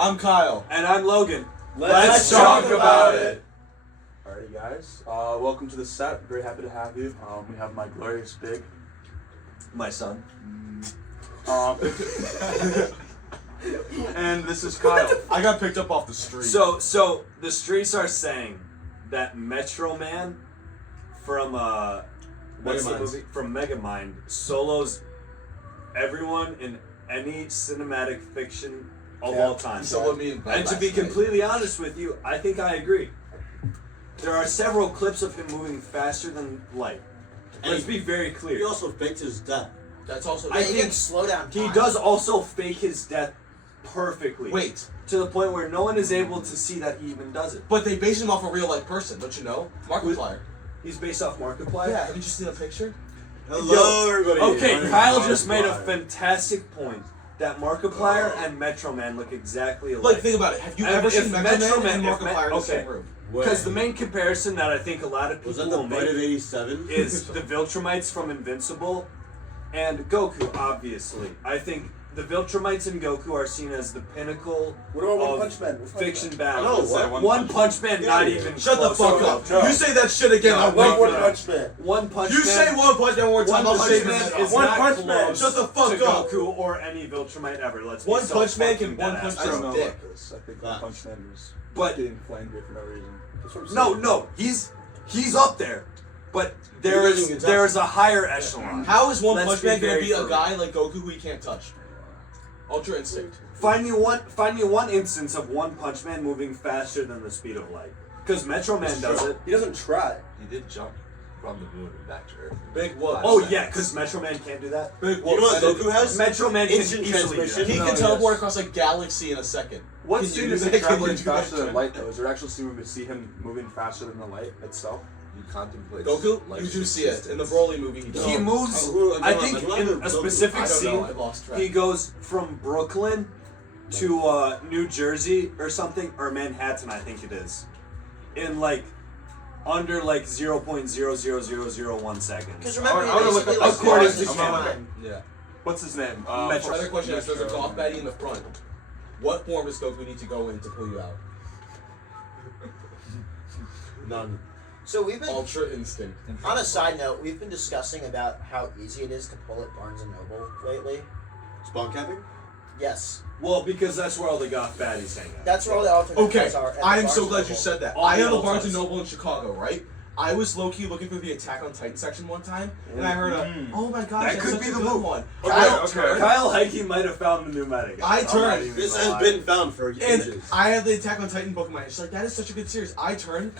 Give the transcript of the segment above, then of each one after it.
I'm Kyle. And I'm Logan. Let's talk about it. Alrighty, guys. Welcome to the set. Very happy to have you. We have my glorious big, My son. and this is Kyle. I got picked up off the street. So the streets are saying that Metro Man from what's the movie? From Megamind solos everyone in any cinematic fiction of all time. And to be completely honest with you, I think I agree. There are several clips of him moving faster than light. Let's be very clear. He also faked his death. That's also. I think slow down. he does also fake his death perfectly. Wait, To the point where no one is able to see that he even does it. but they based him off a real life person, don't you know? Markiplier. He's based off Markiplier? Yeah, haven't you seen a picture? Hello, everybody. Okay, Kyle just made a fantastic point that Markiplier and Metro Man look exactly alike. Like, think about it. Have you And ever if seen Metro Man and if Markiplier in the okay. same room? Because the main comparison that I think a lot of Was people that the will bite of make 87? is the Viltrumites from Invincible and Goku, obviously. I think the Viltrumites and Goku are seen as the pinnacle What about One of Punch Man? fiction No, battles. what? One Punch Man, not even Shut the close. fuck up. No. You say that shit again. I I'm love One waiting. Punch Man. One Punch You Man. say One Punch Man one more time. One I'll Punch say Man this. is One not Punch Man. close Shut the fuck to up. Goku or any Viltrumite ever. Let's be One so Punch Man fucking can one dead punch ass. I don't That's know dick. about this. I think One Punch Man was But getting flamed here for no reason. That's what I'm saying. no, he's up there, but He there doesn't is get touched. a higher echelon. How is One Let's Punch be Man gonna very be a firm. guy like Goku who he can't touch? Ultra Instinct. Find me one instance of One Punch Man moving faster than the speed of light. Because Metro Man does it. He doesn't try. He did jump from the moon and back to Earth. Big whoop. Oh yeah, because Metro Man can't do that. Big You know what Goku has? Metro Man can Instant easily do transmission. that. He can teleport across a galaxy in a second. What Can scene you is do he that? traveling Can you do faster that? than light though? Is there actual scene where we see him moving faster than the light itself? He contemplates. Goku, life's you do see it in the existence. Broly movie. He does. He moves. I think in a specific I don't know. I scene, lost track. he goes from Brooklyn to New Jersey or something, or Manhattan, I think it is, in like under like 0.00001 seconds. Because remember, I wanna look basically, up- like, according lost to his canon. time. Yeah. What's his name? Metro. Other question is: there's a Metro. golf baddie in the front. What form does Goku need to go in to pull you out? None. So we've been, Ultra Instinct. on a side note, we've been discussing about how easy it is to pull at Barnes & Noble lately. Spawn camping? Yes. Well, because that's where all the goth baddies hang out. That's where all the alternate Okay, guys are. at the I am Barnes so & glad you Noble. said that. All I the have a old Barnes ones. & Noble in Chicago, right? I was low-key looking through the Attack on Titan section one time, and I heard oh my gosh, That that's could such be a the good move. one. Kyle, turned, Kyle Heike might have found the pneumatic. I turned. This has been found for and ages. I had the Attack on Titan book in my hand. She's like, that is such a good series. I turned.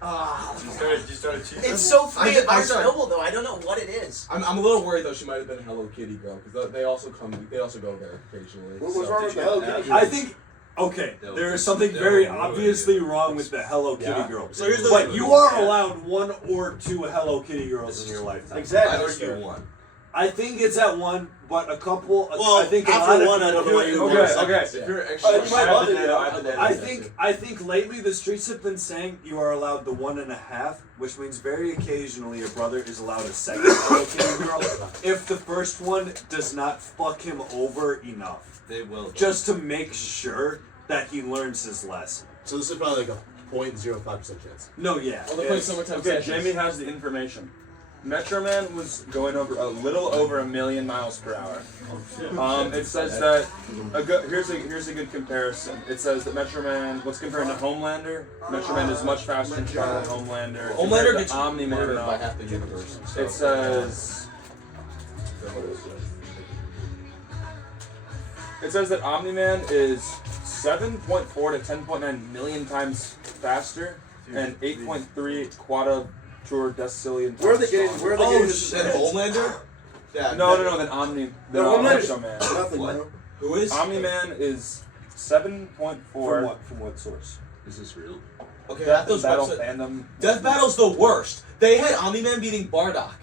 You started cheating. It's so funny I at Barnes & started- Noble, though. I don't know what it is. I'm a little worried though. She might have been a Hello Kitty girl because they also come. They also go there occasionally. What's so- wrong with the Hello Kitty? I think. Okay, there is something very obviously wrong with the Hello Kitty Yeah. girl. So here's the But thing. you are allowed one or two Hello Kitty girls in your lifetime. I Exactly. argue one. I think it's at one, but a couple. Well, I think a after lot of one, I don't know why you people- would Okay, want okay. If you're you extra, might love it. I think lately the streets have been saying you are allowed the 1.5, which means very occasionally your brother is allowed a second Hello Kitty girl if the first one does not fuck him over enough, They will. just to make sure that he learns his lesson. So this is probably like a 0.05% chance. No, yeah. Well, they're playing summertime Okay, sessions. Jamie has the information. Metro Man was going over a little over 1,000,000 miles per hour. It says that here's a good comparison. It says that Metro Man, what's compared to Homelander? Metro Man is much faster and stronger than Homelander. Homelander Compared gets to Omni-Man, murdered by though, half the universe. So. it says that Omni-Man is 7.4 to 10.9 million times faster and 8.3 quadrillion decillion. Where are they getting? Where are they getting this? Then Homelander? Yeah. No, then Omni. The No, Homelander- Metro Man. Nothing, What? man. Who is? Omni-Man is 7.4. From what source? Is this real? Okay, Death those Battle websites- fandom. Death Battle's the worst. They had Omni-Man beating Bardock,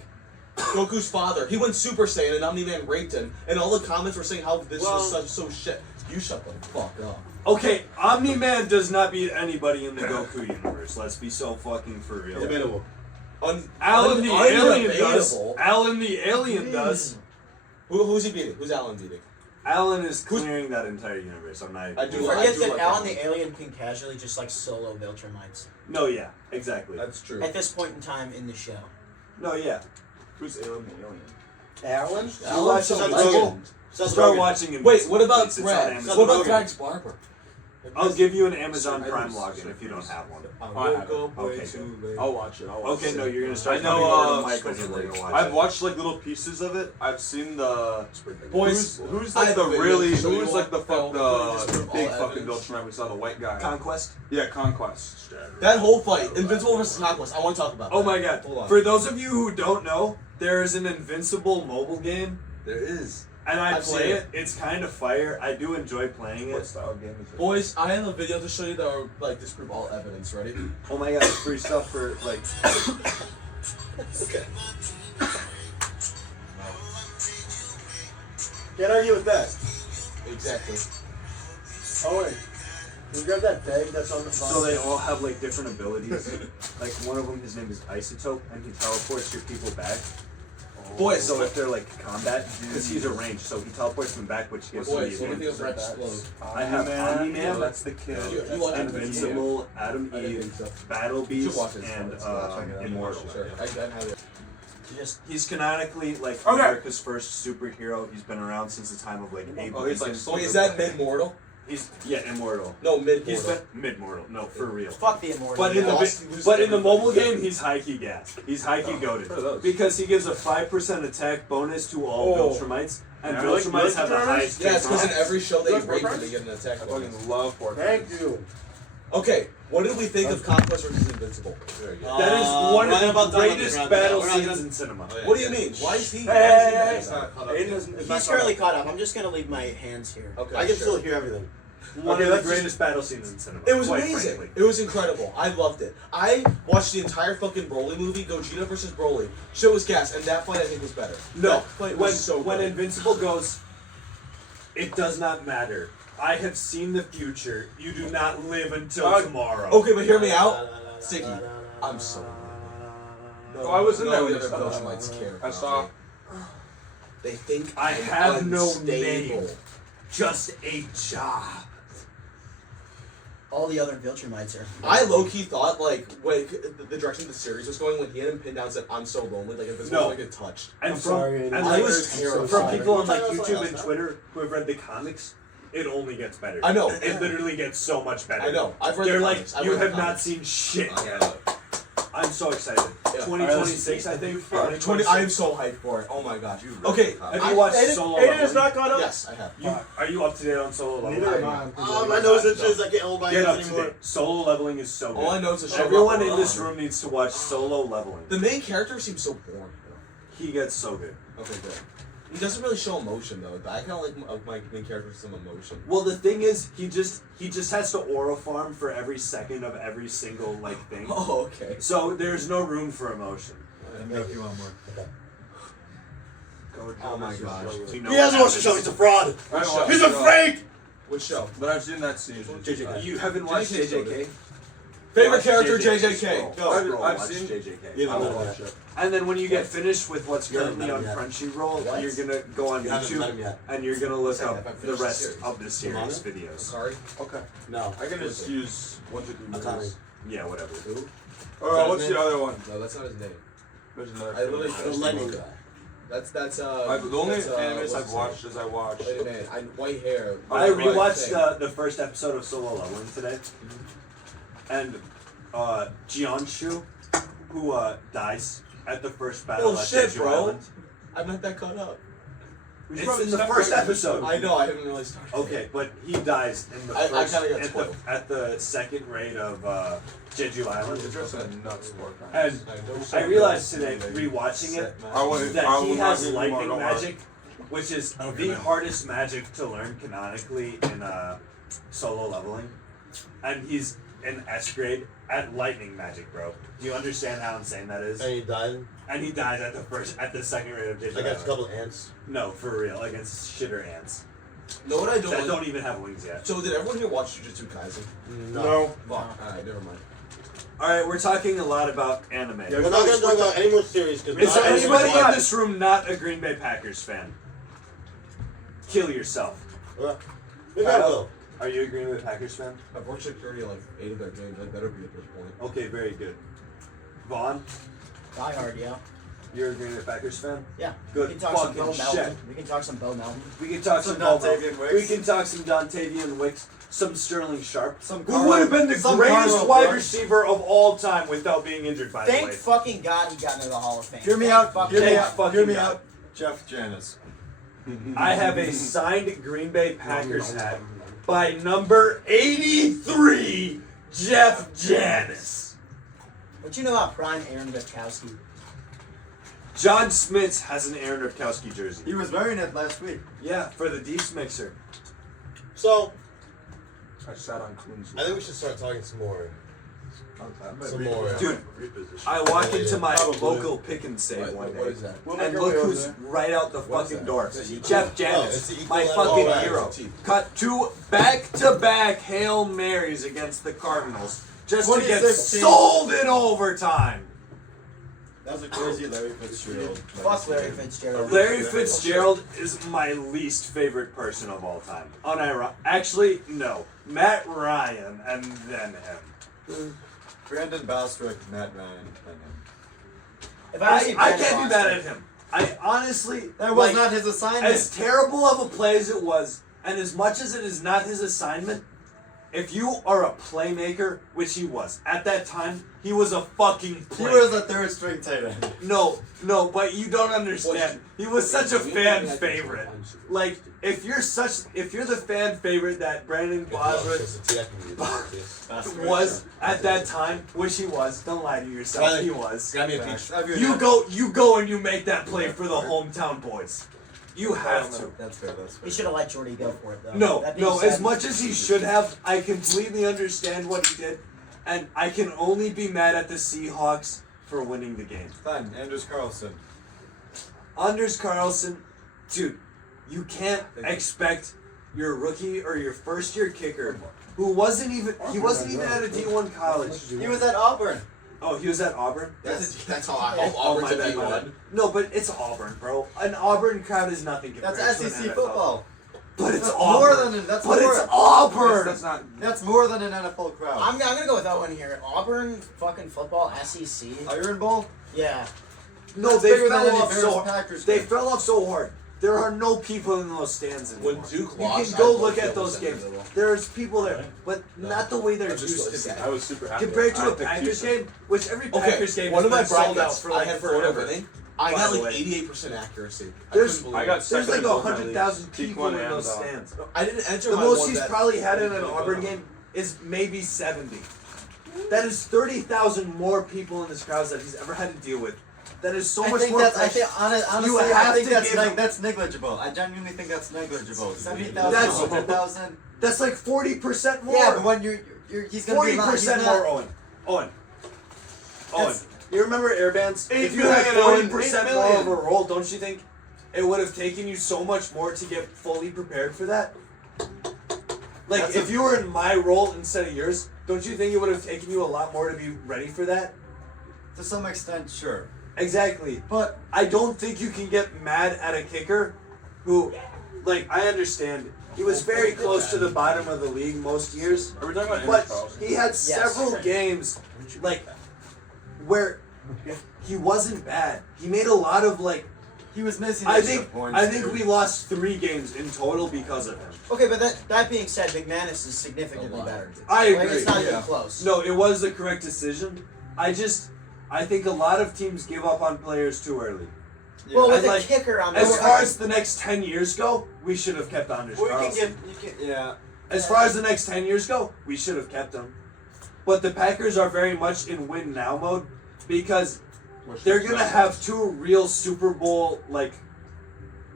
Goku's father. He went Super Saiyan and Omni-Man raped him, and all the comments were saying how this was so shit. You shut the fuck up. Okay, Omni-Man does not beat anybody in the Goku universe. Let's be so fucking for real. Debatable. Alan the Alien does. undebatable. Alan the Alien does. Who's he beating? Who's Alan beating? Alan is clearing that entire universe. I'm not. I do You like- forget that like Alan that. the alien can casually just like solo Viltrumites No, yeah, exactly. That's true. at this point in time in the show. No, yeah. Who's Alien the Alien? Alan? Alan's Seth so Rogen. legend. Seth Start Rogen. watching him. Wait, what about It's on Greg? Amazon. What about Rogen. Greg's barber? I'll give you an Amazon Sure, I Prime do. login if you don't have one. I have woke up way Okay, too late. I'll watch it. I'll watch Okay, it. no, you're gonna start. I know, coming over to uh, Michael's and we're gonna watch I've it. watched like little pieces of it. I've seen the Boys, who's I like have the a video really to show you who's like the all. fuck Just the prove big all fucking evidence. Viltruman we saw, the white guy. Conquest. Yeah, Conquest. That whole fight, Invincible versus Conquest, I want to talk about Oh that. my god. Hold on. For those of you who don't know, there is an Invincible mobile game, There is. and I I've play seen it. It's kind of fire. I do enjoy playing What it. style game is it? Boys, I have a video to show you that are like disprove all evidence. Ready? Oh my god, free stuff for like. Okay. Can't argue with that. Exactly. Oh wait. Can you grab that bag that's on the So they all have like different abilities. Like one of them, his name is Isotope, and he teleports your people back. Boys, So if they're like combat, because he's a range, so he teleports them back, which gives boys, them what do you the think of advantage. Red Explode? I have Omni-Man. Yeah, that's the kid. You That's watch the Invincible, Adam I didn't Eve, think so. Battle You should Beast, watch it. and It's check it out. Immortal. Sure, I have it. Just He's canonically like Okay. America's first superhero. He's been around since the time of like Abe Oh, he's like Lincoln. Wait, is that mid-mortal? He's immortal. No, He's mid-mortal. been mid-mortal. No, for real. fuck the immortal. But in the Lost, he loses but in the mobile everything. game, he's high key gas. He's high key goaded what are those? because he gives a 5% attack bonus to all Oh. Viltrumites, and Yeah, Viltrumites like have the Viltrumites? highest. Yeah, it's because in kick every show they Good break for when they get an attack I bonus. fucking love pork. Thank you. Okay, what did we think of Conquest versus Invincible? Very good. That is one we're of about the done greatest with battle we're not scenes gonna- in cinema. Oh, yeah, What do you yeah. mean? Why is he? Hey, why is he hey, mad? hey, hey. Aiden isn't- is not He's caught fairly up. caught up. I'm just gonna leave my hands here. Okay, I can sure. still hear everything. One Okay, of the let's just- greatest battle scenes in cinema. It was quite amazing. frankly. It was incredible. I loved it. I watched the entire fucking Broly movie, Gogeta versus Broly. Shit was gas, and that fight I think was better. No, That fight when was so when good. Invincible goes, it does not matter. I have seen the future. You do not live until tomorrow. Okay, but hear me out. Siggy, I'm so. Oh, I was in there no when you other said that. Viltrumites care. I saw. They think I I'm have no unstable. name. Just a job. All the other Viltrumites are. I low key thought like when the direction the series was going when he had him pinned down said I'm so lonely like Invincible No. was like get touched. And I'm from sorry, and I like, was terrified. from people on like Tell us YouTube what and else, Twitter who have read the comics, it only gets better. I know. It literally gets so much better. I know. I've read They're the like, comics. I've you read the have not comics. seen shit Oh, yet. yeah. I'm so excited. Yeah. 2026, I think. 20. I am so hyped for it. Oh my god. Okay. Have you watched Aiden, Solo Aiden is Leveling? not caught up. Yes, I have. Are you up to date on Solo Leveling? Neither am I. Oh, my nose itches. I can't hold my Get hands up to anymore. date. Solo Leveling is so good. All I know is a show. Everyone about in this Ron. room needs to watch Solo Leveling. The main character seems so boring. He gets so good. Okay, good. He doesn't really show emotion though. I kind of like my main character with some emotion. Well, the thing is, he just has to aura farm for every second of every single like thing. Oh, okay. So there's no room for emotion. Make you one more. Oh my gosh. You know He hasn't what watched the show. happens. He's a fraud. I don't watch He's it a at all. fake. Which show? But I've seen that season. JJK. You haven't watched JJK showed JJK? Favorite Watch character JJK. JJK. Go. I've- Scroll, I've watch seen- JJK. Yeah, I will Yeah. watch it. And then when you get finished with what's You currently on haven't met him Crunchyroll, What? you're gonna go on You haven't met him YouTube yet. and you're gonna look Second, up if I the finish the rest series. of the series manga? videos. Sorry. Okay. No. I can just use 1, 2, 3 Akane. movies. Yeah, whatever. Who? Oh, what's the other one? No, that's not his name. There's another. I literally The finished the lightning manga. guy. That's The only that's, animes what's I've his watched name? is I watched. Wait a minute. White hair. I Right rewatched thing. the first episode of Solo Leveling today, and Jianshu, who dies at the first battle Oh at shit, Jeju bro. Island. I'm not that caught up. It's in the first episode. I know. I haven't really started. Okay, but he dies in the I first kinda got at, the, spoiled. at the second raid of Jeju Island. It's a nuts sport. And I realized today, rewatching it, I wouldn't. that I he would not has give you more, lightning don't worry. magic, which is I don't the remember. hardest magic to learn canonically in Solo Leveling, and he's in S grade at lightning magic, bro. Do you understand how insane that is? And he died. And he dies at the second raid of Jeju Against a Island. couple of ants. No, for real, against shitter ants Know what I don't. that like- don't even have wings yet. So did everyone here watch Jujutsu Kaisen? No. Fuck. Alright, never mind. All right, we're talking a lot about anime. We're not going to talk about any more series because Is there anybody in this room not a Green Bay Packers fan? Kill yourself. Maybe I will. Are you agreeing with Packers fan? I've watched security like 8 of their games. I better be at this point. Okay, very good. Vaughn, Die hard, yeah. you're agreeing with Packers fan? Yeah. Good We can talk some fucking Bo shit. Melton. We can talk some Bo Melton. We can talk some Dontavian Wicks. We can talk some Dontavian Wicks, some Sterling Sharp. Some Who would have been the some greatest Carlo wide Brooks. receiver of all time without being injured, by the Thank way. fucking God he got into the Hall of Fame. Hear me Thank out. fucking Hear me God. out. fucking Hear me God. out. Jeff Janis. I have a signed Green Bay Packers hat by number 83, Jeff Janis. What you know about prime Aaron Gutowski? John Smits has an Aaron Ripkowski jersey. He was wearing it last week. Yeah, for the Deeps mixer. So, I sat on Coons. I think we should start talking some more. Some more. Dude, I walk into my local pick and save one day. What is that? We'll And make our look way over who's there. right out the What is fucking that? door. Is it Jeff equal? Oh, Janis, it's the my equal fucking level. hero. It's equal. Cut 2 back-to-back Hail Marys against the Cardinals just to get 2016. sold in overtime. That was a crazy Larry Fitzgerald. Fuck Larry Fitzgerald. Larry Fitzgerald is my least favorite person of all time. Actually, no. Matt Ryan and then him. Brandon Bostwick, Matt Ryan, and him. If I, see I Brandon can't be mad Bostwick- at him. I honestly, That was like, not his assignment. as terrible of a play as it was, and as much as it is not his assignment, if you are a playmaker, which he was at that time, he was a fucking He playmaker. was a third string tight end. No, but you don't understand. He was such a fan favorite. Like, if you're the fan favorite that Brandon Bosworth was at that time, which he was, don't lie to yourself, he was. Grab me a peach. You go and you make that play for the hometown boys. You have to. That's fair. That's fair. He should have let Jordy go for it though. No, That being no, said, as much as he should have, I completely understand what he did, and I can only be mad at the Seahawks for winning the game. Fine. Anders Carlson. Anders Carlson, dude, you can't expect your rookie or your first year kicker, who wasn't even at a D1 college. He was at Auburn. Oh, he was at Auburn? That's how I hope Oh, Auburn's my a bad, my bad. D1. No, but it's Auburn, bro. An Auburn crowd is nothing compared That's to an SEC NFL. football. But it's That's Auburn. more than that's but more. it's Auburn. That's not. That's more than an NFL crowd. I'm gonna go with Owen here. Auburn fucking football, SEC. Iron Bowl. Yeah. No, That's they bigger than fell any off Bears so Packers they game. fell off so hard. There are no people in those stands anymore. When Duke you lost, can go I look felt at those the games. middle. There's people there, but not the way they're I just used to be. I was super happy. Compared to I a picked Packers Houston. game, which every Okay, Packers game one has of my been sold out brackets for I like had Florida forever. winning. I By got the like way. 88% accuracy. I There's- couldn't believe I got it. There's second like in both my 100,000 leagues. people One in and, those stands. I didn't enter The my most one he's that- probably had in an Auburn game is maybe 70. That is 30,000 more people in this crowd that he's ever had to deal with. That is so I much think more that's. I pressure. think honestly, You I have think to that's give him- that's negligible. I genuinely think that's negligible. 70,000, That's- 100,000. That's like 40% more. Yeah, but when he's gonna be 40% he's not- more, Owen. That's- You remember air bands? $8 If you had million, Owen, 40% $8 more million. of a roll, don't you think it would have taken you so much more to get fully prepared for that? Like, That's if you were in my role instead of yours, don't you think it would have taken you a lot more to be ready for that? To some extent, sure. Exactly. But I don't think you can get mad at a kicker who, like, I understand. He was very close to the bottom of the league most years. Are we talking about Anders But Carlson? he had several games, like, where he wasn't bad. He made a lot of, like, he was missing. I extra think points, I think dude. we lost 3 games in total because of him. Okay, but that being said, McManus is significantly better. I Like, agree. it's not even Yeah. close. No, it was the correct decision. I think a lot of teams give up on players too early. Yeah. Well, with And, a like, kicker on As the far as the next 10 years go, we should have kept Anders Well, Carlson. yeah. As far as the next 10 years go, we should have kept him. But the Packers are very much in win now mode because they're going to have 2 real Super Bowl like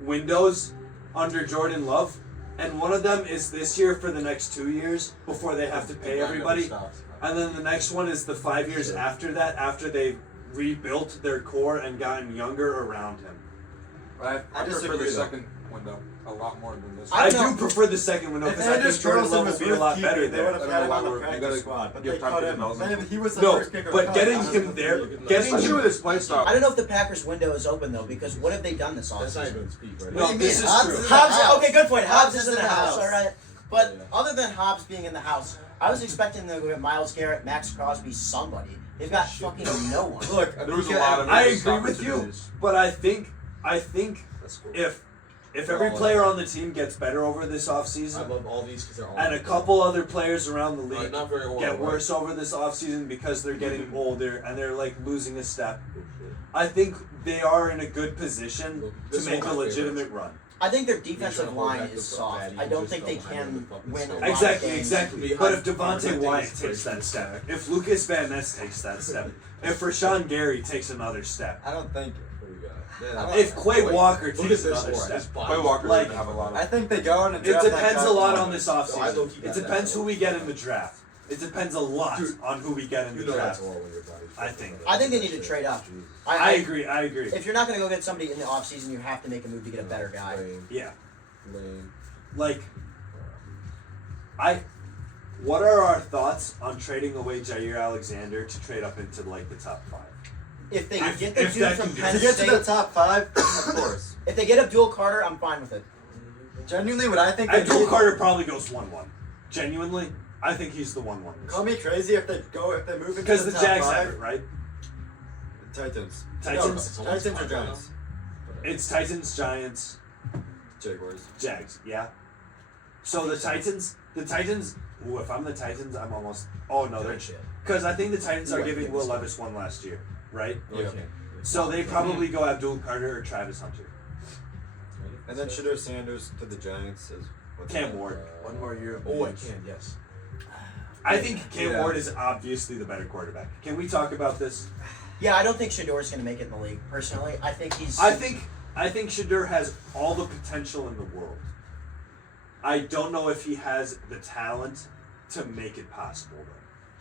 windows under Jordan Love, and one of them is this year for the next 2 years before they have to pay everybody. And then the next one is the 5 years after that, after they've rebuilt their core and gotten younger around him. I I prefer disagree, the though. second. window a lot more than this. I know. do prefer the second window If because I think Anders Jordan Carlson Love will was be a worth lot keeping, better they there. would have I don't had know him why on the we're- you practice gotta squad, but give they time cut to him. development. And he was the No, first kicker. but cut. getting him there, getting Especially him. with his play style. I don't know if the Packers' window is open though, because what have they done this That's not offseason? even speak, right? No, do you this mean? is Hobbs true. is in Hobbs, the house. okay, good point. Hobbs is in the house, house. all right. But Yeah. other than Hobbs being in the house, I was expecting them to go get Myles Garrett, Max Crosby, somebody. They've got fucking no one. Look, There was a lot of I missed agree with you, opportunities. but I think That's cool. if every player on the team gets better over this I offseason, love all these because they're all. and a couple other players around the Right, league not very old. get right? worse over this offseason because they're getting Mm-hmm. older and they're like losing a step, Oh, shit. I think they are in a good position Look, to this make one a of my legitimate run. I don't think their trying defensive to hold line back is the soft. fatty I and don't just think go they behind can the fucking win a snow. lot Exactly, of games. exactly. But if Devontae Wyatt takes that step, if Lucas Van Ness takes that step, if Rashawn Gary takes another step, I don't think. What do we got? if Quay Walker Look takes at this another one. step. His body Quay is Walker Like- doesn't have a lot I of. think they go on and It draft depends that a lot guy. on this I offseason. low-key It got depends that. who we get in the draft. It depends a lot Dude, on who we get in You the know that's draft. all when your body's I think. I think they need to trade up. I agree. I agree. If you're not going to go get somebody in the offseason, you have to make a move to get a better guy. Lame. Yeah. Lame. Like, what are our thoughts on trading away Jair Alexander to trade up into like the top 5? If they If- get the if dude that from can do Penn To get to the State, top 5, of course. if they get Abdul Carter, I'm fine with it. Genuinely, what I think they Abdul need- Carter probably goes 1-1. Genuinely, I think he's the 1-1. Call me crazy if they move into Because the the top Jags 5. have it, right? Titans. Titans? No, Titans or Giants. It's Titans, Giants, Jaguars. Jags. Yeah. So the Titans. Ooh, if I'm the Titans, I'm almost. Oh no, they're because I think the Titans are giving Will Levis one last year, right? Yeah. So they probably go Abdul Carter or Travis Hunter. And then Shedeur Sanders to the Giants is Cam Ward. One more year. Oh, I can. Yes. I think Cam Yeah. Ward is obviously the better quarterback. Can we talk about this? Yeah, I don't think Shador's going to make it in the league, personally. I think he's... I think Shedeur has all the potential in the world. I don't know if he has the talent to make it possible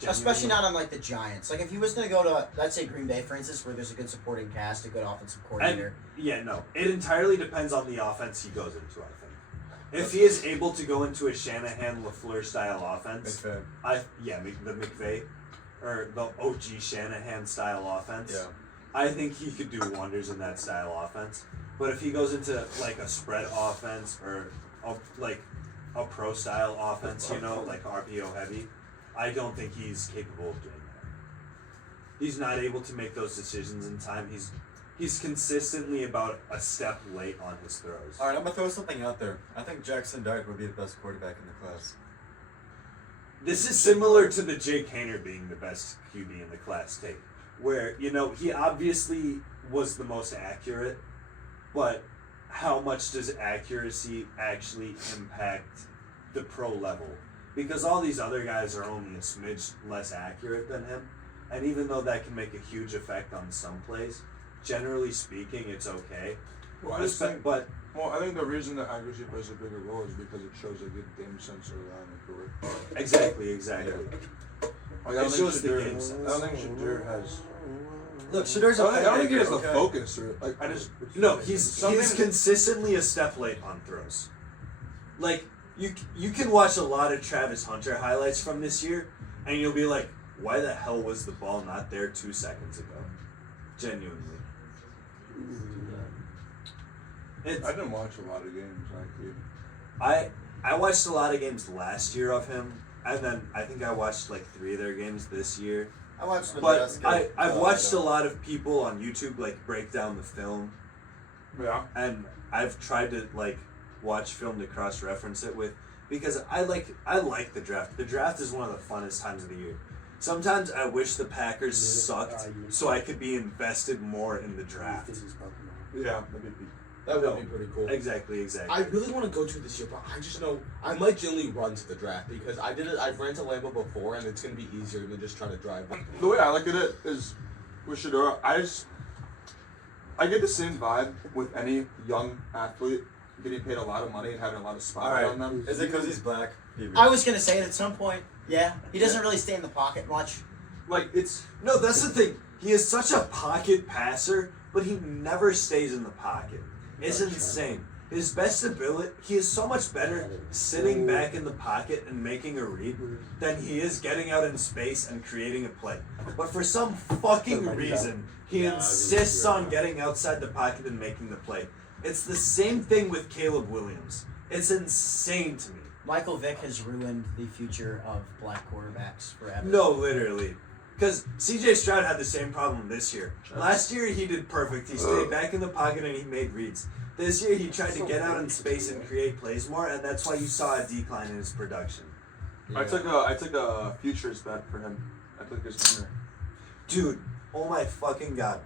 though. Especially not on, like, the Giants. Like, if he was going to go to, let's say, Green Bay, for instance, where there's a good supporting cast, a good offensive And coordinator. yeah, no. It entirely depends on the offense he goes into, I think. If he is able to go into a Shanahan LaFleur style offense, McVay. the McVay or the OG Shanahan style offense. Yeah. I think he could do wonders in that style offense. But if he goes into like a spread offense or like a pro style offense, you know, like RPO heavy, I don't think he's capable of doing that. He's not able to make those decisions in time. He's consistently about a step late on his throws. All right, I'm gonna throw something out there. I think Jackson Dart would be the best quarterback in the class. This is similar to the Jake Haener being the best QB in the class take, where, you know, he obviously was the most accurate, but how much does accuracy actually impact the pro level? Because all these other guys are only a smidge less accurate than him, and even though that can make a huge effect on some plays, generally speaking, it's okay. Well, I just think, But well, I think the reason that accuracy plays a bigger role is because it shows a good game sense early on in the career. exactly. Like, I It don't think shows the Shedeur- game sense. I don't think Shedeur has. Look, Shedur's a I don't think he has the okay. focus or like. I just. No, he's Something- consistently a step late on throws. Like you can watch a lot of Travis Hunter highlights from this year, and you'll be like, why the hell was the ball not there 2 seconds ago? Genuinely. It's, I didn't watch a lot of games actually. I watched a lot of games last year of him, and then I think I watched like 3 of their games this year. I watched the But best. I've watched a lot of people on YouTube like break down the film, Yeah. and I've tried to like watch film to cross reference it with, because I like the draft. The draft is one of the funnest times of the year. Sometimes I wish the Packers sucked so I could be invested more in the draft. Yeah. That would be pretty cool. Exactly. I really want to go to this year, but I just know I might generally run to the draft because I did it. I've ran to Lambeau before, and it's gonna be easier than just trying to drive. The way I look at it is with Shedeur, I get the same vibe with any young athlete getting paid a lot of money and having a lot of All spotlight right. on them. Is it because he's black? I was going to say it at some point. Yeah. He doesn't really stay in the pocket much. Like it's No, that's the thing. He is such a pocket passer, but he never stays in the pocket. It's insane. His best ability, he is so much better sitting back in the pocket and making a read than he is getting out in space and creating a play. But for some fucking reason, he insists on getting outside the pocket and making the play. It's the same thing with Caleb Williams. It's insane to me. Michael Vick has ruined the future of black quarterbacks forever. No, literally. Because CJ Stroud had the same problem this year. Last year he did perfect. He stayed back in the pocket and he made reads. This year he tried to get out in space and create plays more, and that's why you saw a decline in his production. I took a futures bet for him. I took his winner. Dude, oh my fucking god.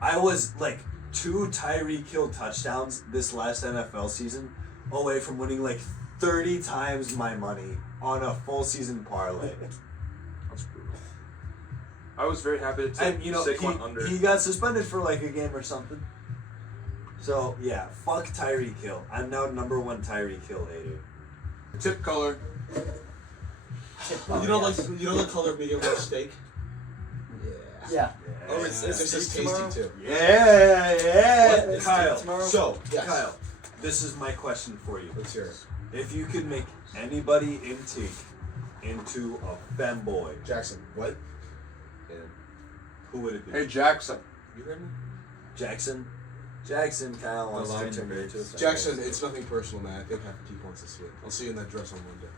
I was like 2 Tyreek Hill touchdowns this last NFL season away from winning like 30 times my money on a full season parlay. That's brutal. I was very happy to take And you know, Saquon under. he got suspended for like a game or something. So yeah, fuck Tyreek Hill. I'm now #1 Tyreek Hill hater. Tip color. You know, like the color medium rare steak. Yeah. Oh, it's It's just tasty tomorrow? too. Yeah. What? Kyle. Tomorrow? So, yes. Kyle, this is my question for you. Let's hear it. If you could make anybody in Teak into a femboy, Jackson, what? who would it be? Hey Jackson. You heard me? Jackson, Kyle wants to turn me into a femboy. Jackson, it's nothing personal, man. I think half the team wants to see it. I'll see you in that dress on Monday.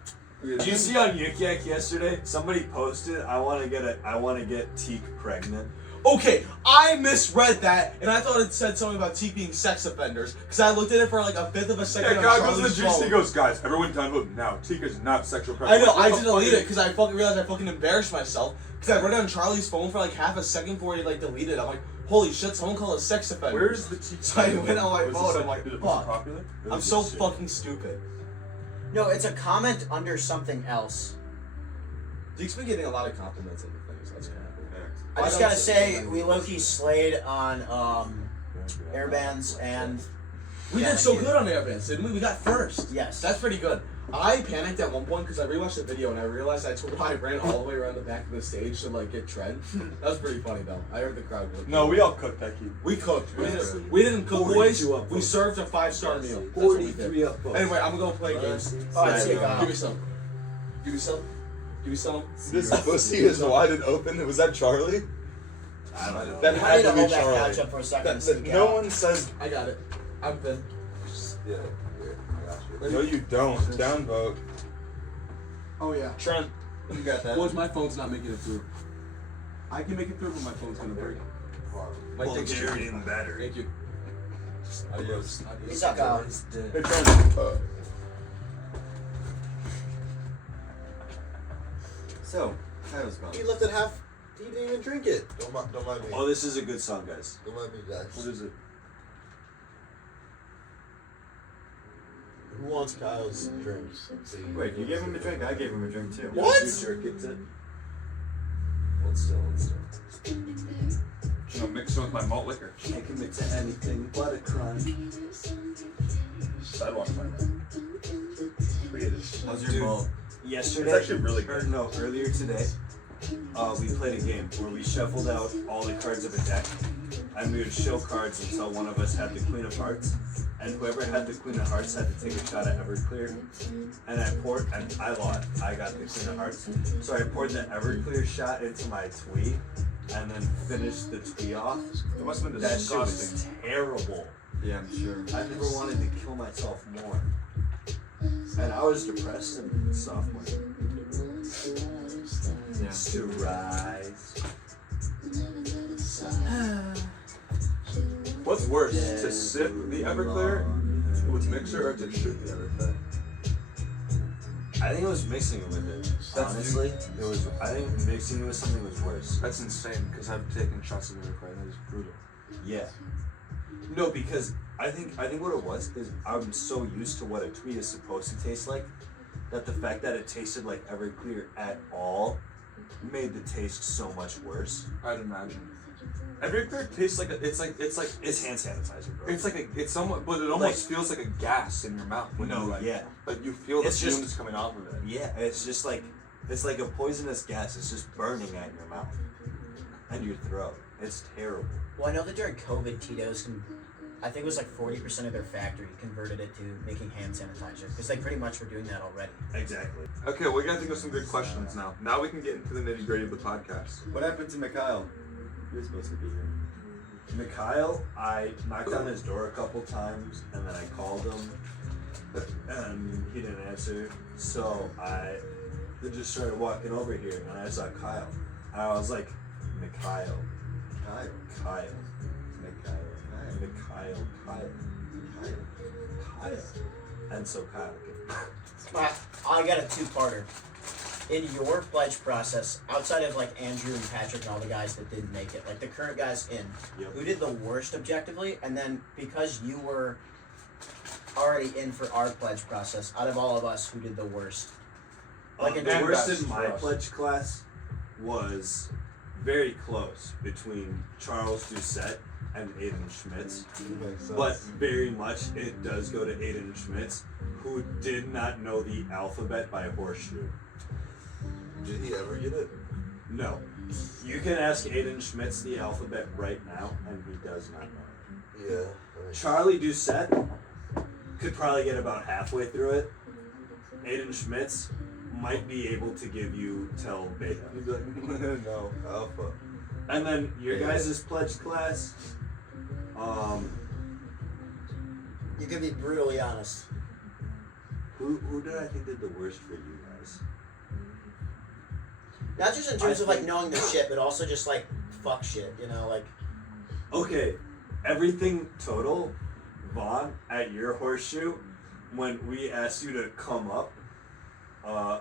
Did you see on Yik Yak yesterday? Somebody posted, I want to get Teak pregnant. Okay, I misread that, and I thought it said something about Teak being sex offenders, because I looked at it for like a fifth of a second Yeah, on God goes Charlie's to the GC. phone. Goes, guys, everyone download now. Tika is not sexual I preference. know, I didn't delete it, because I fucking realized I fucking embarrassed myself, because I read it on Charlie's phone for like half a second before he like deleted it. I'm like, holy shit, someone called us sex offenders. Where's the Tika? So I went on my Was phone, this I'm like, was it fuck. popular? I'm so fucking stupid. No, it's a comment under something else. Deke's been getting a lot of compliments on the things. That's cool. I just gotta say, we low-key slayed on airbands and... We did so good on Airbands, didn't we? We got first. Yes. That's pretty good. I panicked at one point because I rewatched the video and I realized I ran all the way around the back of the stage to like get Trent. That was pretty funny though. I heard the crowd go. No, we all cooked that key. We cooked. We That's didn't, we didn't cook, boys. 42 up, We folks. served a 5-star meal. That's what we did. 43 up. Folks. Anyway, I'm gonna go play games. Alright, see you, Kyle. Give me some. Give me some. Give me some. This pussy is wide and open. Was that Charlie? I don't know. That I had need to to be hold that Charlie. couch up for a second. That, no one says. I got it. I'm thin. Yeah, I got you. No, you don't. Downvote. Oh yeah. Trent, you got that. Boys, my phone's not making it through. I can make it through, but my phone's gonna break. My dick's Bulgarian tricky. battery. Thank you. Adios. Peace out, Kyle. Hey, Trent. So, Kyle's gone. He left it half. He didn't even drink it. Don't mind me. Oh, this is a good song, guys. Don't mind me, guys. What is it? Who wants Kyle's drink? Wait, you gave him a drink. I gave him a drink too. What? You jerk it to? Hold still. You know, mix it with my malt liquor. Can't commit to anything but a crime. Sidewalk my Look at this. How's Dude. your ball? Yesterday, It's actually really good. Earlier today, we played a game where we shuffled out all the cards of a deck, and we would show cards until one of us had the Queen of Hearts, and whoever had the Queen of Hearts had to take a shot at Everclear, and I lost. I got the Queen of Hearts, so I poured the Everclear shot into my twee, and then finished the twee off. It must have been That shit was disgusting. terrible. Yeah, I'm sure. I never wanted to kill myself more. And I was depressed in sophomore. Yeah. To rise. What's worse, to sip the Everclear with mixer or to shoot the Everclear? I think it was mixing it with it. Honestly, it was. I think mixing it with something was worse. That's insane because I've taken shots of Everclear. That is brutal. Yeah. No, because I think what it was is I'm so used to what a tweet is supposed to taste like that the fact that it tasted like Everclear at all made the taste so much worse. I'd imagine. Everclear tastes like it's It's hand sanitizer, bro. it's like it's somewhat, but it almost feels like a gas in your mouth when you like you feel the It's just- fumes coming off of it. Yeah, it's just like it's like a poisonous gas. It's just burning at your mouth and your throat. It's terrible. Well, I know that during COVID, Tito's can I think it was like 40% of their factory converted it to making hand sanitizer because they pretty much were doing that already. Exactly. Okay, we gotta think of some good questions now. Now we can get into the nitty gritty of the podcast. What happened to Mikhail? He was supposed to be here. Mikhail, I knocked on his door a couple times, and then I called him, and he didn't answer. So I just started walking over here, and I saw Kyle. And I was like, Mikhail. Kyle. And so Kyle came. I got a two-parter. In your pledge process, outside of like Andrew and Patrick and all the guys that didn't make it, like the current guys in, who did the worst objectively, and then because you were already in for our pledge process, out of all of us, who did the worst? Like The worst in my pledge class was very close between Charles Doucette and Aiden Schmitz, but very much it does go to Aiden Schmitz, who did not know the alphabet by horseshoe. Did he ever get it? No. You can ask Aiden Schmitz the alphabet right now, and he does not know it. Yeah. Charlie Doucette could probably get about halfway through it. Aiden Schmitz might be able to give you till beta. He'd be like, no, alpha. And then your guys' pledge class, You can be brutally honest. who did I think did the worst for you guys? Not just in terms of like knowing the shit, but also just like fuck shit, you know, like. Okay, everything total, Vaughn, at your horseshoe, when we asked you to come up,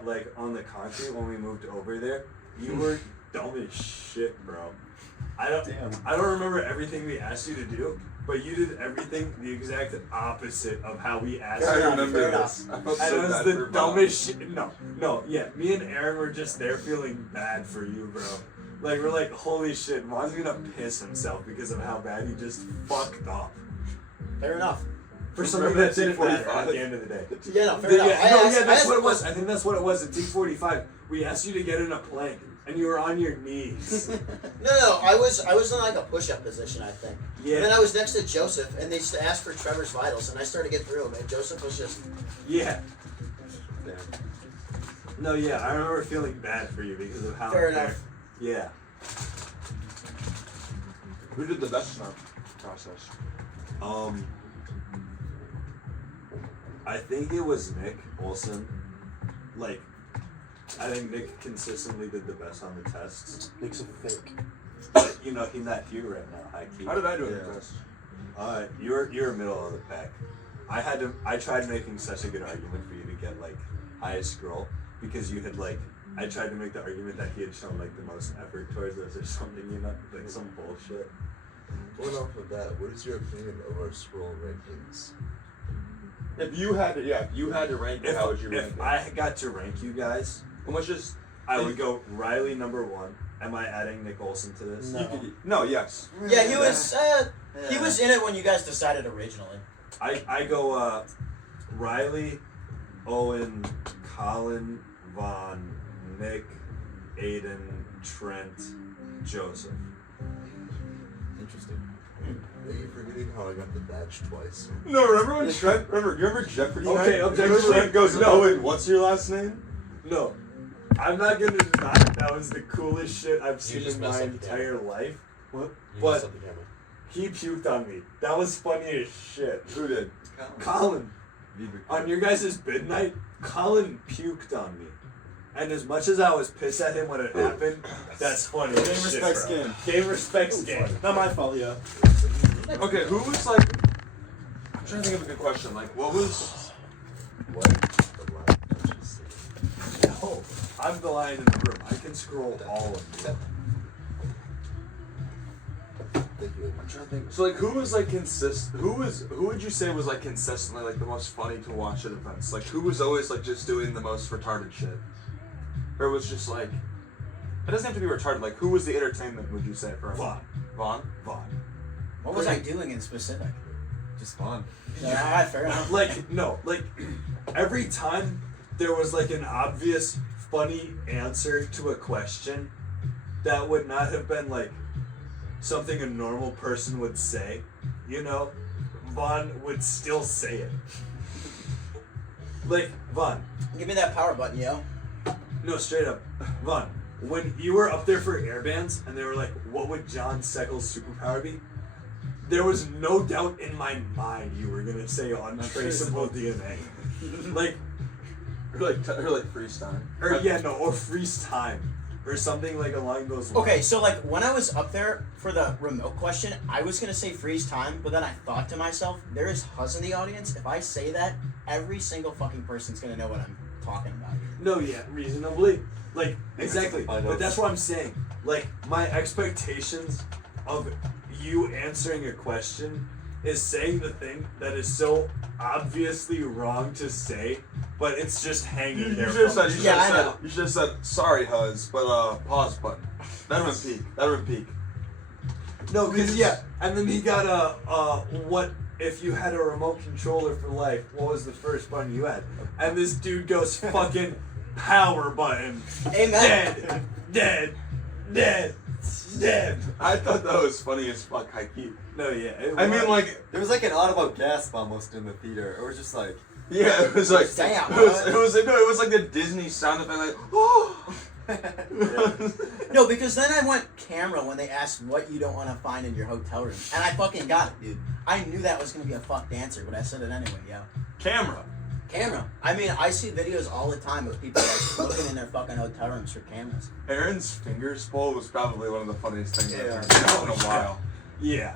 like on the concrete when we moved over there, you were dumb as shit, bro. I don't remember everything we asked you to do, but you did everything the exact opposite of how we asked I you. remember this. I felt And so it was bad the for dumbest shit. No, yeah. Me and Aaron were just there feeling bad for you, bro. Like, we're like, holy shit, Vaughn's gonna piss himself because of how bad he just fucked up. Fair enough. For something that didn't matter at the end of the day. Yeah, no, fair enough. That's what it was. I think that's what it was at T45. We asked you to get in a plank, and you were on your knees. No, I was in like a push-up position, I think. Yeah. And then I was next to Joseph, and they asked for Trevor's vitals, and I started to get through them, and Joseph was just. Yeah. No, yeah, I remember feeling bad for you because of how. Fair enough. Yeah. Who did the best in our process? I think it was Nick Olson. Like, I think Nick consistently did the best on the tests. Nick's a fake. But, you know, he's not here right now, high key. How did I do in the test? You're middle of the pack. I tried making such a good argument for you to get like highest scroll because you had like I tried to make the argument that he had shown like the most effort towards us or something, you know, like some bullshit. Going off of that, what is your opinion of our scroll rankings? If you had to rank it, how would you rank If it? I got to rank you guys, Let's just. I would go Riley number 1. Am I adding Nick Olson to this? No. Yes. Yeah, he was in it when you guys decided originally. I go Riley, Owen, Colin, Vaughn, Nick, Aiden, Trent, Joseph. Interesting. Are you forgetting how I got the badge twice? No, remember when Trent? Remember Jeopardy? Okay, night? objectively- Trent goes, no, and what's your last name? No, I'm not gonna deny that was the coolest shit I've seen just in messed my up the entire life. You But messed up the camera. he puked on me. That was funny as shit. Who did? Colin, on your guys' bid night, Colin puked on me. And as much as I was pissed at him when it happened, that's funny. Game as shit, respects bro. game. Game respects game. Not my fault, yeah. Okay, who was like? I'm trying to think of a good question. Like, what was? What? The last No, I'm the lion in the room. I can scroll all of you. I'm trying to think. So like, who was like Who would you say was like consistently like the most funny to watch at events? Like, who was always like just doing the most retarded shit? Or it was just like, it doesn't have to be retarded. Like, who was the entertainment? Would you say for Vaughn. Vaughn? What was I doing in specific? Just fun. Yeah, fair enough. Like every time there was like an obvious funny answer to a question that would not have been like something a normal person would say, you know, Vaughn would still say it. Like, Vaughn. Give me that power button, yo. No, straight up. Vaughn, when you were up there for airbands and they were like, what would John Seckel's superpower be? There was no doubt in my mind you were going to say untraceable DNA. Like, or like freeze time. Or freeze time. Or something like along those lines. Okay, so like when I was up there for the remote question, I was gonna say freeze time, but then I thought to myself, there is Huz in the audience. If I say that, every single fucking person's gonna know what I'm talking about. No, yeah, reasonably. Like, exactly. But that's what I'm saying. Like, my expectations of you answering a question is saying the thing that is so obviously wrong to say, but it's just hanging there. You should have said, sorry, Huz, but pause button. That would have been peak. No, because and then he got what if you had a remote controller for life? What was the first button you had? And this dude goes fucking power button. Amen. Dead. I thought that was funny as fuck, Heike. No, yeah. I mean, like, There was like an audible gasp almost in the theater. It was just like, yeah, it was like, Damn, it was like the Disney sound effect, like, oh. No, because then I went camera when they asked what you don't want to find in your hotel room, and I fucking got it, dude. I knew that was gonna be a fucked answer, but I said it anyway, yo. Camera. I mean, I see videos all the time of people like looking in their fucking hotel rooms for cameras. Aaron's fingers pull was probably one of the funniest things I've heard in a while. Yeah.